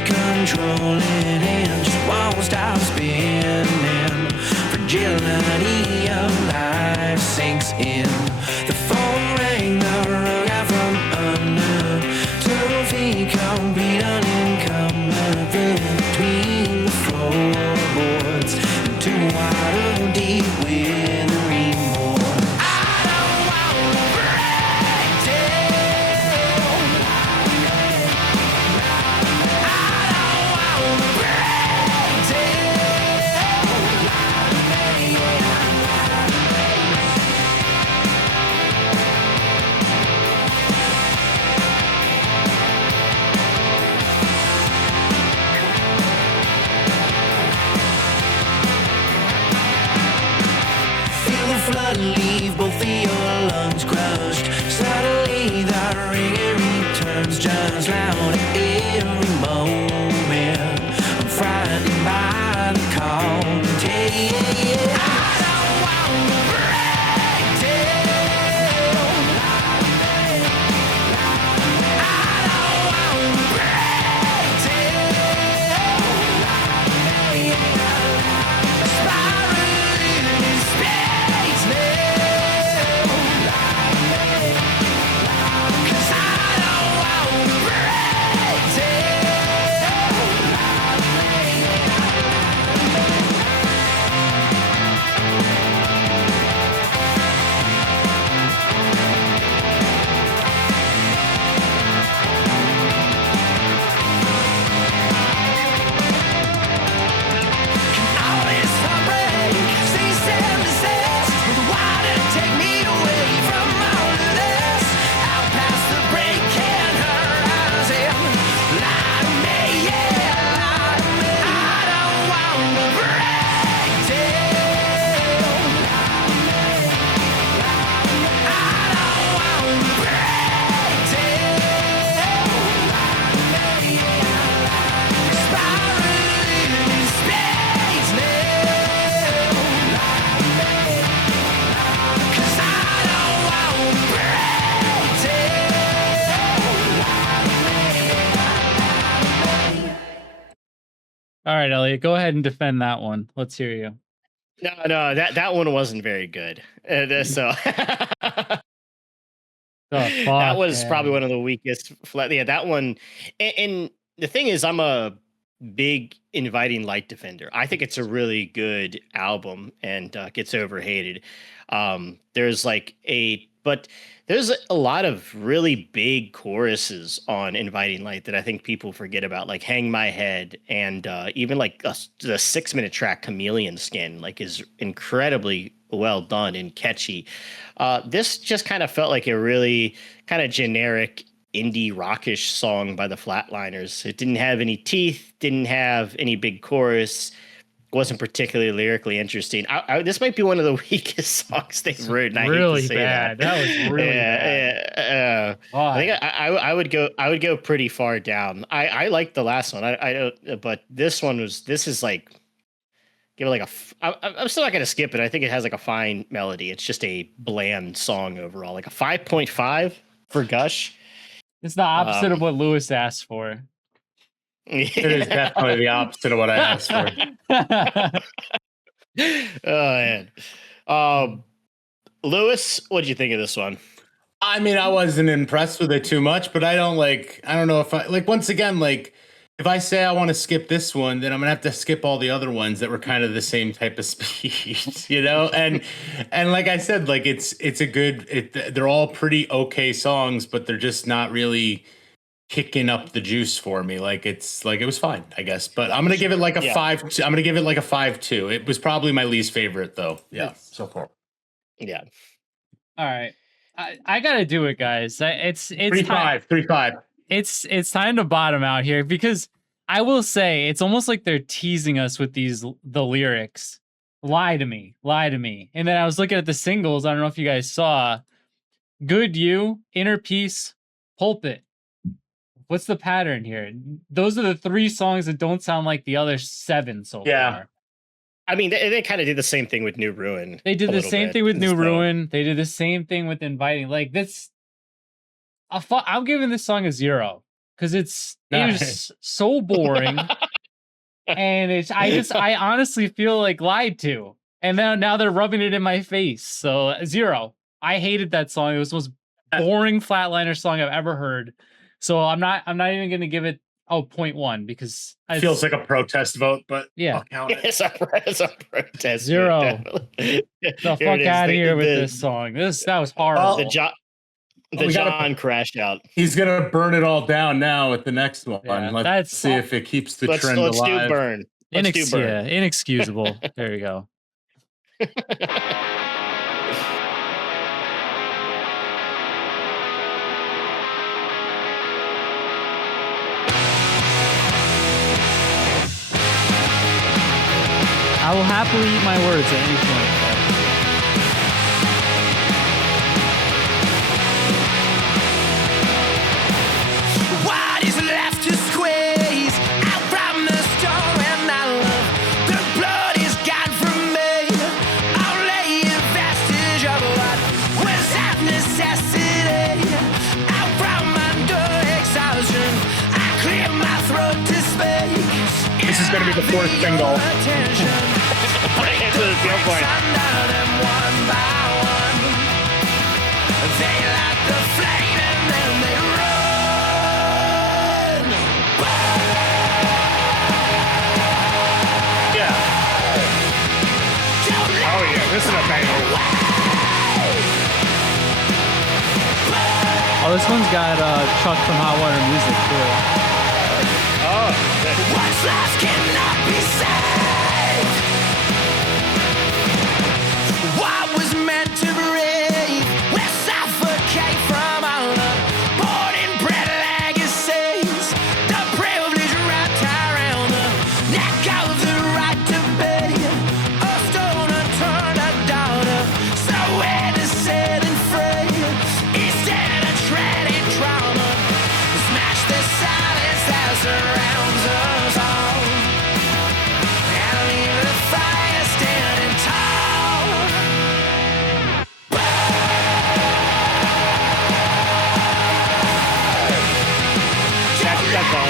All right, Elliot, go ahead and defend that one. Let's hear you. No, that one wasn't very good. So The that fuck, was probably man. one of the weakest. Yeah, that one. And the thing is, I'm a big Inviting Light defender. I think it's a really good album and gets overhated. But there's a lot of really big choruses on Inviting Light that I think people forget about, like "Hang My Head" and even like the 6-minute track "Chameleon Skin," like is incredibly well done and catchy. This just kind of felt like a really kind of generic indie rockish song by the Flatliners. It didn't have any teeth, didn't have any big chorus, wasn't particularly lyrically interesting. This might be one of the weakest songs they've written. I Really hate to say bad. that. That was really bad. I think I would go pretty far down. I like the last one. I don't, but this is like, give it like I'm still not gonna skip it. I think it has like a fine melody. It's just a bland song overall, like a 5.5 for Gush. It's the opposite of what Lewis asked for. It is definitely the opposite of what I asked for. Oh man. Lewis, what'd you think of this one? I mean, I wasn't impressed with it too much, but I don't know if I like, once again, like if I say I want to skip this one, then I'm gonna have to skip all the other ones that were kind of the same type of speed, you know? And like I said, like they're all pretty okay songs, but they're just not really kicking up the juice for me. Like it was fine, I guess. But I'm gonna give it like a 5. I'm gonna give it like a 5.2. It was probably my least favorite though. Yeah, so far. Yeah. All right. I gotta do it, guys. It's 3.5. It's time to bottom out here, because I will say it's almost like they're teasing us with the lyrics. Lie to me. And then I was looking at the singles. I don't know if you guys saw Good You, Inner Peace, Pulpit. What's the pattern here? Those are the 3 songs that don't sound like the other 7 so far. I mean, they kind of did the same thing with New Ruin. They did the same thing with New Ruin. They did the same thing with Inviting. Like this, I'm giving this song a 0 because it is so boring, and I honestly feel like lied to, and now they're rubbing it in my face. So 0. I hated that song. It was the most boring Flatliner song I've ever heard. So I'm not even gonna give it 0.1 because it feels like a protest vote, but yeah, I'll count it. It's a protest. 0. Vote, the fuck out of here with this song. That was horrible. The John crashed out. He's gonna burn it all down now with the next one. Yeah, let's see if it keeps the trend let's alive. Do burn. Let's do burn. Yeah, inexcusable. There you go. I will happily eat my words at any point. What is left to squeeze out from the storm and I love? The blood is gone from me. Only a vestige of what was of necessity. Out from under exhaustion, I clear my throat to speak. This is gonna be the 4th single. Right into the field point. One by one, they light the flame and then they run. Yeah. Oh yeah, this is a banger. Oh, this one's got Chuck from Hot Water Music too. Oh, what's lost cannot be saved. What was meant to breathe will suffocate from our love. Born in bred legacies, the privilege wrapped around the neck of the right to be a stone unturned, a daughter, so innocent and free. Instead of treading trauma, smash the silence that surrounds us all, and leave the fire standing tall. that's all.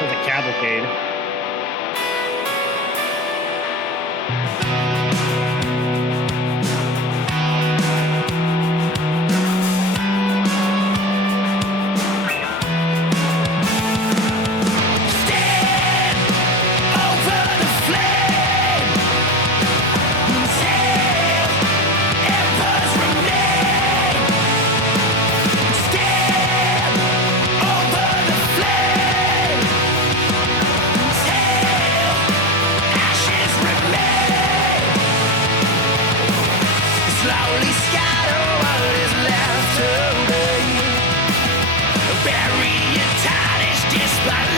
For the cavalcade. Stand over the flame. Sail, embers remain. Stand over the flame. Sail, ashes remain. Slowly scatter what is left of me. Bury your tarnished display.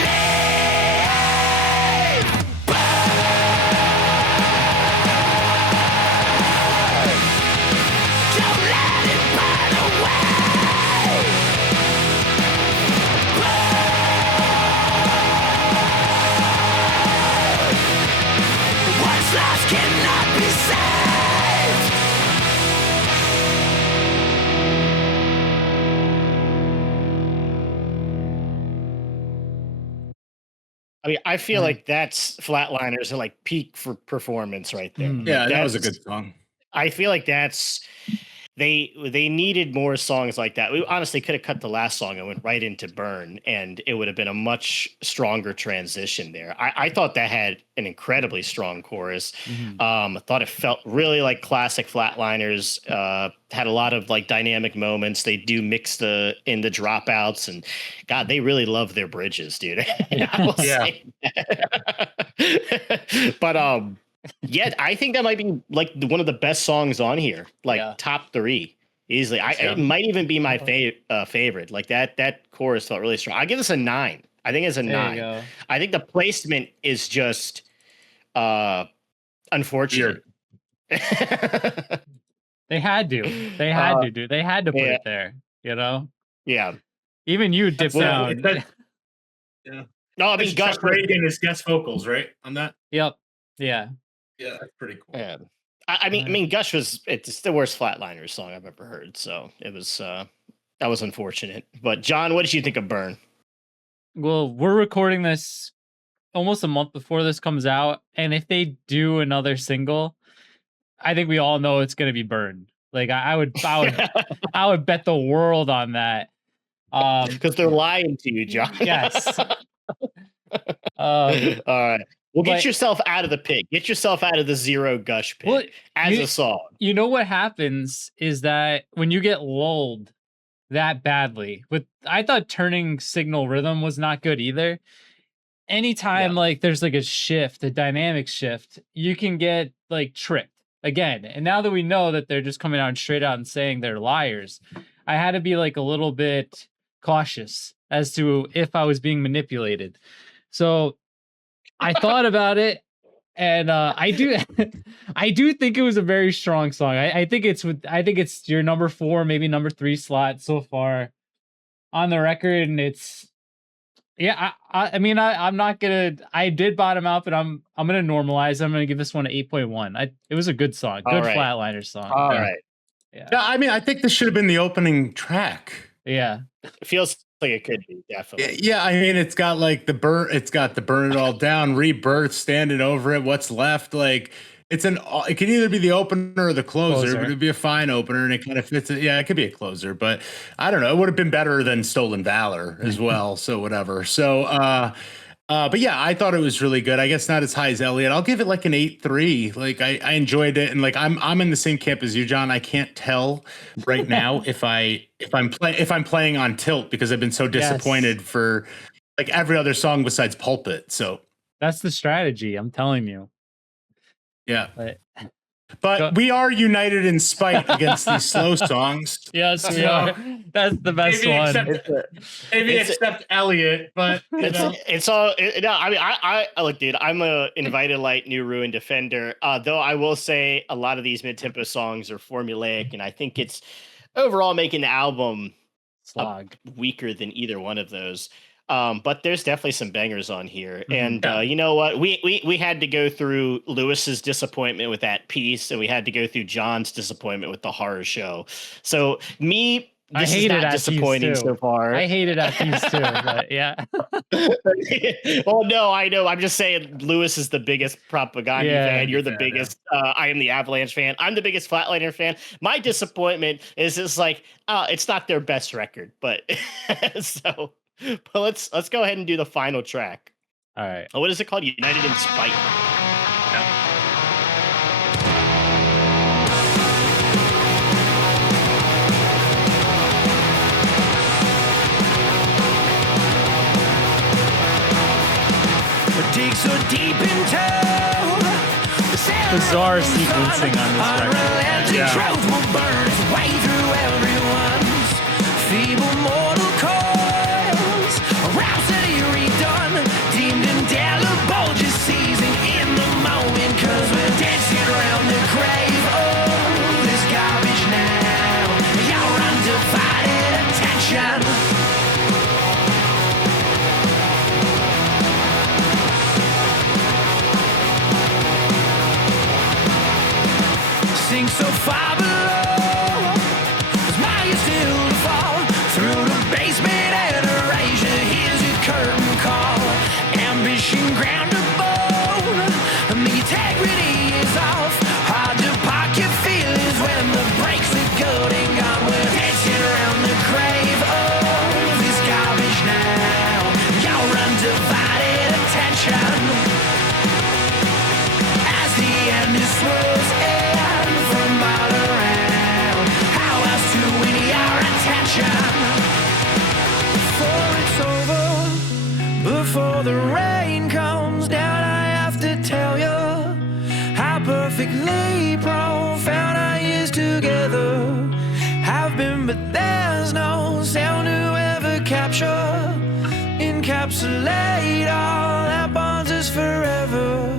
Don't let it burn away. What's lost cannot be saved. I mean, I feel like that's Flatliners are like peak for performance right there. Mm. Yeah, Like, that was a that's- good song. I feel like that's they needed more songs like that. We honestly could have cut the last song and went right into Burn, and it would have been a much stronger transition there. I thought that had an incredibly strong chorus. I thought it felt really like classic Flatliners. Had a lot of like dynamic moments. They do mix in the dropouts, and God, they really love their bridges, dude. I will Yeah. say that. But yeah, I think that might be like one of the best songs on here, like Yeah. top 3 easily. It might even be my favorite. Like that chorus felt really strong. I give this a 9. I think it's a There 9. you go. I think the placement is just unfortunate. They had to. They had to do. They had to put yeah. it there. You know. Yeah. Even you dipped Well, down. Yeah. No, I mean It's Gush. Chuck Reagan is guest vocals, right? On that? Yep. Yeah. Yeah, that's pretty cool. Yeah. I mean Gush it's the worst Flatliners song I've ever heard. So it was that was unfortunate. But John, what did you think of Burn? Well, we're recording this almost a month before this comes out, and if they do another single, I think we all know it's going to be Burn. Like I would bet the world on that. Because they're lying to you, John. Yes. All right. Well, get but- yourself out of the pit. Get yourself out of the Zero Gush pit Well, as you- a song. You know what happens is that when you get lulled that badly, I thought turning signal rhythm was not good either. Anytime like there's like a shift, a dynamic shift, you can get like tricked again. And now that we know that they're just coming out straight out and saying they're liars, I had to be like a little bit cautious as to if I was being manipulated. So I thought about it, and I do think it was a very strong song. I think it's your number 4, maybe number 3 slot so far on the record, and it's I mean I'm not gonna. I did bottom out, but I'm gonna normalize. I'm gonna give this one an 8.1. It was a good song, All good right. Flatliners song. All right. Yeah. Yeah, I mean, I think this should have been the opening track. Yeah. It feels like it could be, definitely. Yeah, I mean, it's got like the burn it all down, rebirth, standing over it, what's left. Like it can either be the opener or the closer, but it'd be a fine opener and it kind of fits it. Yeah, it could be a closer, but I don't know. It would have been better than Stolen Valor as well. So whatever. So but yeah, I thought it was really good. I guess not as high as Elliot. I'll give it like an 8.3. Like I enjoyed it, and like I'm in the same camp as you, John. I can't tell right now if I'm playing on tilt because I've been so disappointed for like every other song besides Pulpit. So That's the strategy, I'm telling you. yeah. But we are united in spite against these slow songs. yes, we are. That's the best one. Except Elliot, but It's all no. I mean, I look, dude. I'm a invited light new ruin defender. Though I will say a lot of these mid tempo songs are formulaic, and I think it's overall making the album Slog. weaker than either one of those. But there's definitely some bangers on here, and you know what? We had to go through Lewis's disappointment with that piece, and we had to go through John's disappointment with the horror show. So me I this is hated not at these disappointing too. so far. I hated at these too, but yeah. Well, no, I know. I'm just saying Lewis is the biggest Propaganda Yeah. fan. You're the Fan, biggest. I am the Avalanche fan. I'm the biggest Flatliner fan. My disappointment is just like, it's not their best record, but so. But let's go ahead and do the final track. All right. What is it called? United in Spite. Dig so deep into Bizarre sequencing on this record. unrelenting Yeah. truth will burn its way through everyone's feeble mortal coils. A rhapsody redone, deemed indelible, just seizing in the moment, 'cause we're dancing around the grave of this garbage now. Your undivided attention. Sink so far below, as mine is still to fall through the basement and erasure. Here's your curtain call. Ambition ground to bone, and the integrity is off. Hard to park your feelings when the brakes are going on. We're dancing around the grave of this garbage now. Your undivided attention as the end is swirls in from all around. How else to win your attention? Before it's over, before the rain comes down, I have to tell you how perfectly profound our years together have been. But there's no sound to ever capture, encapsulate all that bonds us forever.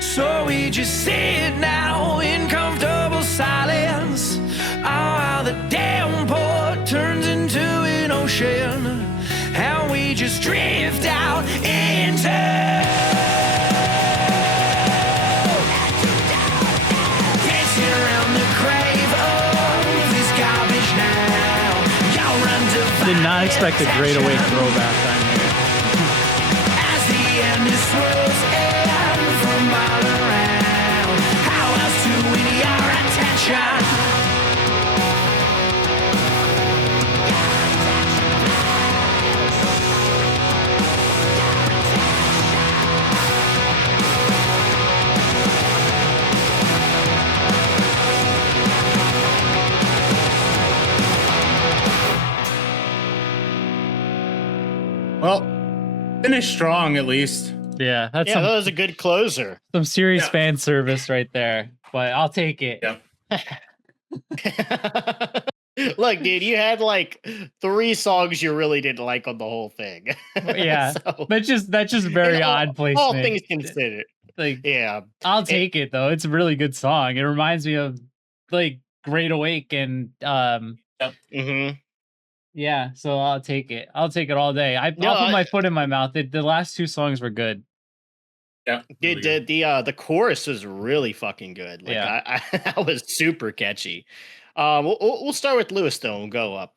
So we just sit now in comfortable silence. Oh, how the downpour turns into an ocean, and we just drift out into dancing around the grave of this garbage now. Your undivided Did not expect a Great Awake attention. throwback on here. As the end is swirls in from all around. How else to win your attention? Well, finish strong at least. Yeah, that's Yeah, that was a good closer. some serious Yeah. fan service right there. But I'll take it. Yeah. Look, dude, you had like 3 songs you really didn't like on the whole thing. Yeah. So, That's just very and odd placement. all things considered. Like, Yeah. I'll take it though. It's a really good song. It reminds me of like Great Awake and Mm-hmm. yeah, so I'll take it. I'll take it all day. I'll put my foot in my mouth. The last 2 songs were good. Yeah. Dude, the chorus was really fucking good. Like, Yeah. I that was super catchy. We'll start with Lewis though and go up.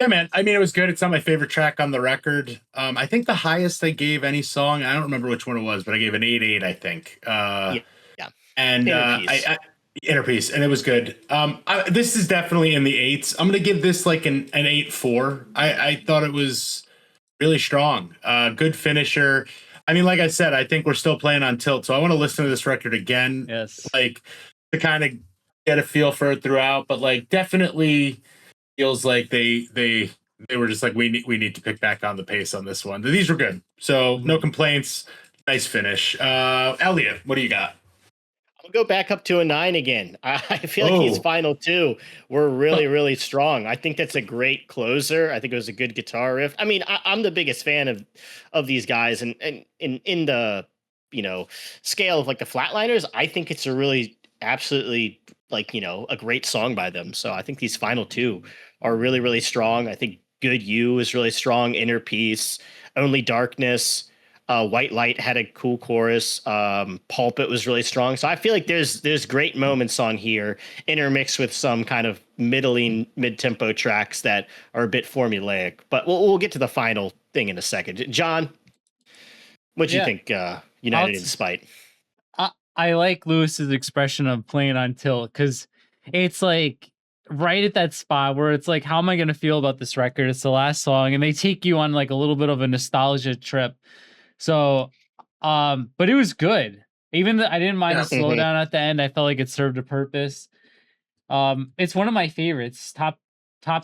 Yeah, man. I mean, it was good. It's not my favorite track on the record. I think the highest I gave any song, I don't remember which one it was, but I gave an 8.8, I think. Yeah. And Inner-piece. Inner Piece, and it was good. This is definitely in the 8s. I'm gonna give this like an 8.4. I thought it was really strong. Good finisher. I mean, like I said, I think we're still playing on tilt, so I want to listen to this record again. Yes. Like to kind of get a feel for it throughout, but like definitely feels like they were just like we need to pick back on the pace on this one. These were good, so no complaints. Nice finish. Elliot, what do you got? I'll go back up to a 9 again. I feel like these Oh. final 2 were really, really strong. I think that's a great closer. I think it was a good guitar riff. I mean, I'm the biggest fan of these guys, and in the scale of like the Flatliners, I think it's a really absolutely like a great song by them. So I think these final 2 are really, really strong. I think Good You is really strong. Inner Peace, Only Darkness. White Light had a cool chorus. Pulpit was really strong. So I feel like there's great moments on here intermixed with some kind of middling mid-tempo tracks that are a bit formulaic. But we'll get to the final thing in a second. John, what do you think? United in Spite. I like Lewis's expression of playing on tilt because it's like right at that spot where it's like, how am I going to feel about this record? It's the last song, and they take you on like a little bit of a nostalgia trip. So, but it was good. Even I didn't mind the slowdown at the end. I felt like it served a purpose. It's one of my favorites. Top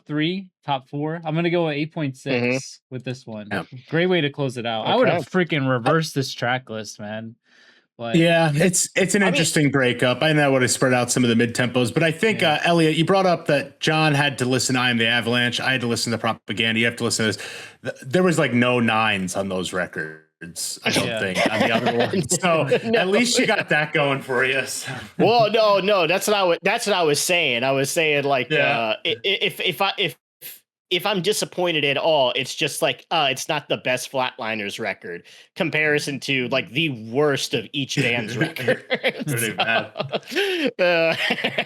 3, top 4. I'm gonna go with 8.6 with this one. Yeah. Great way to close it out. Okay. I would have freaking reversed this track list, man. But yeah, it's an interesting breakup. I know I would have spread out some of the mid tempos, but I think Elliot, you brought up that John had to listen to "I Am the Avalanche." I had to listen to Propaganda. You have to listen to this. There was like no 9s on those records. I don't think on the other one. So at least you got that going for you. So. Well, no, that's what I was saying. I was saying like if I'm disappointed at all, it's just like it's not the best Flatliners record comparison to like the worst of each band's record. Pretty bad.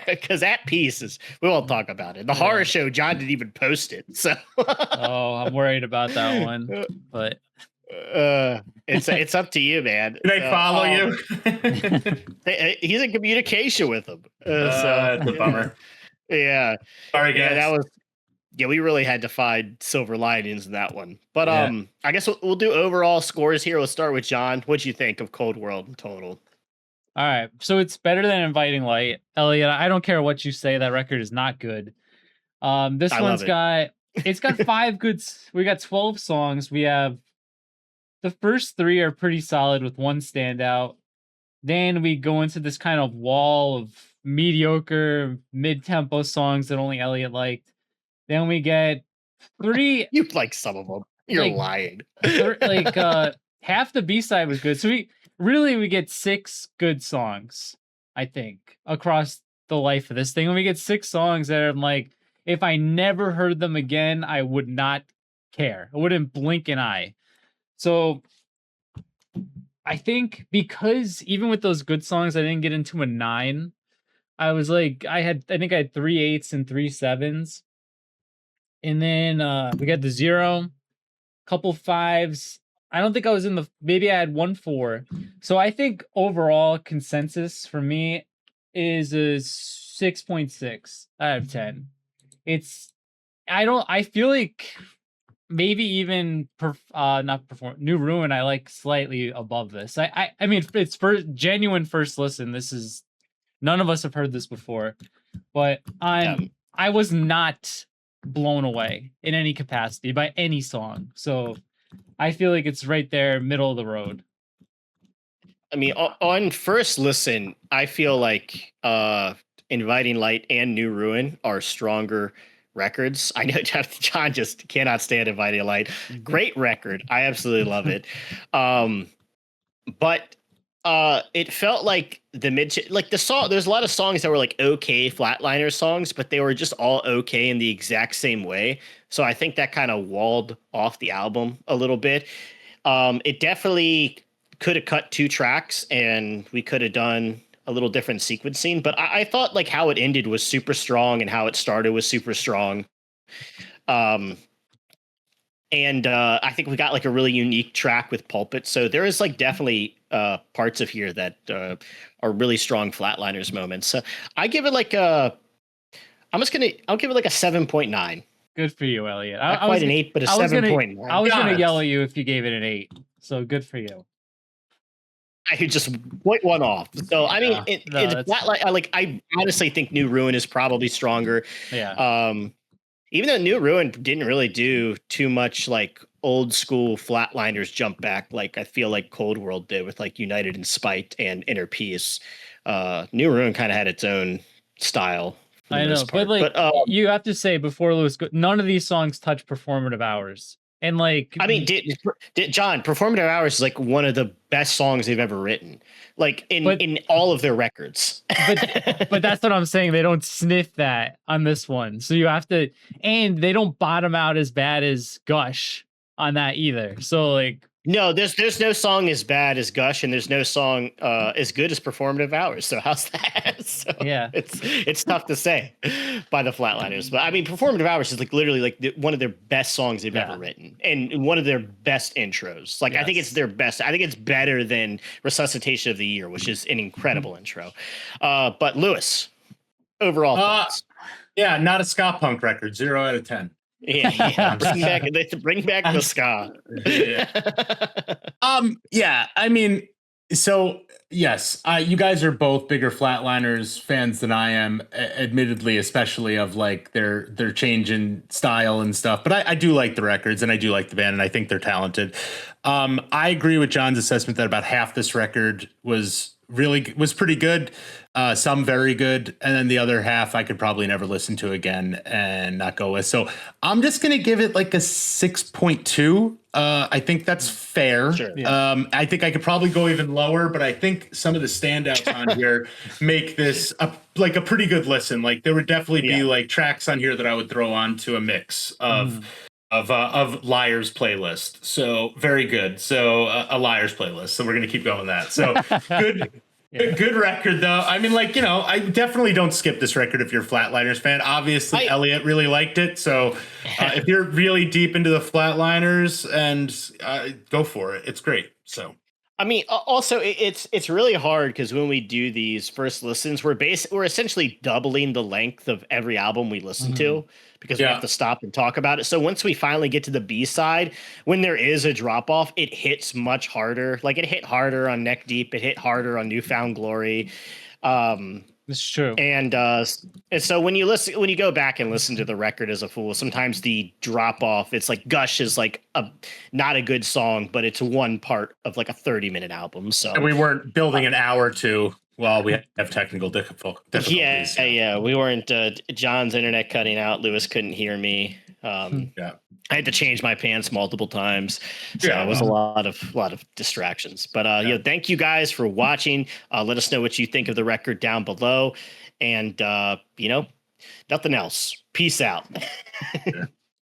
Because that piece is, we won't talk about it. The horror show, John didn't even post it. So I'm worried about that one, but. It's up to you, man. They follow you. He's in communication with them. That's a bummer. Yeah. Sorry, guys. That was. Yeah, we really had to find silver linings in that one. But I guess we'll do overall scores here. We'll start with John. What'd you think of Cold World in total? All right, so it's better than Inviting Light, Elliot. I don't care what you say. That record is not good. This one's got 5 good. We got 12 songs. We have. The first 3 are pretty solid with one standout. Then we go into this kind of wall of mediocre mid-tempo songs that only Elliot liked. Then we get 3. You like some of them. You're lying. Half the B-side was good. So we get 6 good songs, I think, across the life of this thing. And we get 6 songs that I'm like, if I never heard them again, I would not care. I wouldn't blink an eye. So I think because even with those good songs, I didn't get into a 9. I was like, I think I had 3 8s and 3 7s. And then we got the 0, couple 5s. I don't think I was maybe I had 1 4. So I think overall consensus for me is a 6.6 out of 10. I feel like maybe even New Ruin I like slightly above this. I mean it's genuine first listen. This is none of us have heard this before, but I was not blown away in any capacity by any song. So I feel like it's right there, middle of the road. I mean, on first listen, I feel like Inviting Light and New Ruin are stronger records. I know John just cannot stand Inviting Light. Great record. I absolutely love it. But it felt like the song, there's a lot of songs that were like okay Flatliners songs, but they were just all okay in the exact same way. So I think that kind of walled off the album a little bit. It definitely could have cut 2 tracks and we could have done a little different sequencing, but I thought like how it ended was super strong and how it started was super strong. And I think we got like a really unique track with Pulpit. So there is like definitely parts of here that are really strong Flatliners moments. So I give it like I'll give it like a 7.9. Good for you, Elliot. Not quite an 8, but a 7.9. I was going to yell at you if you gave it an 8. So good for you. I could just point one off. So I mean, it's not like I honestly think New Ruin is probably stronger. Yeah. Even though New Ruin didn't really do too much like old school Flatliners jump back, like I feel like Cold World did with like United in Spite and Inner Peace. New Ruin kind of had its own style. I know, but you have to say before Lewis, none of these songs touch Performative Hours. And like, I mean, John, Performative Hours is like one of the best songs they've ever written, like in all of their records. but that's what I'm saying. They don't sniff that on this one. So you have to, and they don't bottom out as bad as Gush on that either. So like, No, there's no song as bad as Gush, and there's no song as good as Performative Hours. So how's that? So Yeah. it's tough to say by the Flatliners, but I mean, Performative Hours is like literally like one of their best songs they've ever written, and one of their best intros. Like I think it's their best. I think it's better than Resuscitation of the Year, which is an incredible intro. But Lewis, overall thoughts? Yeah, not a ska punk record. 0 out of 10. Yeah. Bring back the ska. Yeah. I mean, so yes, you guys are both bigger Flatliners fans than I am, admittedly, especially of like their change in style and stuff. But I do like the records and I do like the band and I think they're talented. I agree with John's assessment that about half this record was pretty good, some very good, and then the other half I could probably never listen to again and not go with. So I'm just gonna give it like a 6.2. I think that's fair. Sure. I think I could probably go even lower, but I think some of the standouts on here make this a pretty good listen. Like there would definitely be like tracks on here that I would throw onto a mix of Liars playlist. So very good. So a Liars playlist. So we're going to keep going that. So good record though. I mean, like, I definitely don't skip this record if you're a Flatliners fan. Obviously Elliot really liked it. So if you're really deep into the Flatliners and go for it. It's great. So. I mean, also it's really hard because when we do these first listens, we're essentially doubling the length of every album we listen to because we have to stop and talk about it. So once we finally get to the B side, when there is a drop off, it hits much harder. Like it hit harder on Neck Deep, it hit harder on Newfound Glory. It's true. And so when you go back and listen to the record as a fool, sometimes the drop off, it's like Gush is like not a good song, but it's one part of like a 30-minute album. So and we weren't building an hour to while we have technical difficulties. Yeah. We weren't. John's internet cutting out. Lewis couldn't hear me. I had to change my pants multiple times. So it was a lot of distractions. But thank you guys for watching. Let us know what you think of the record down below. And nothing else. Peace out.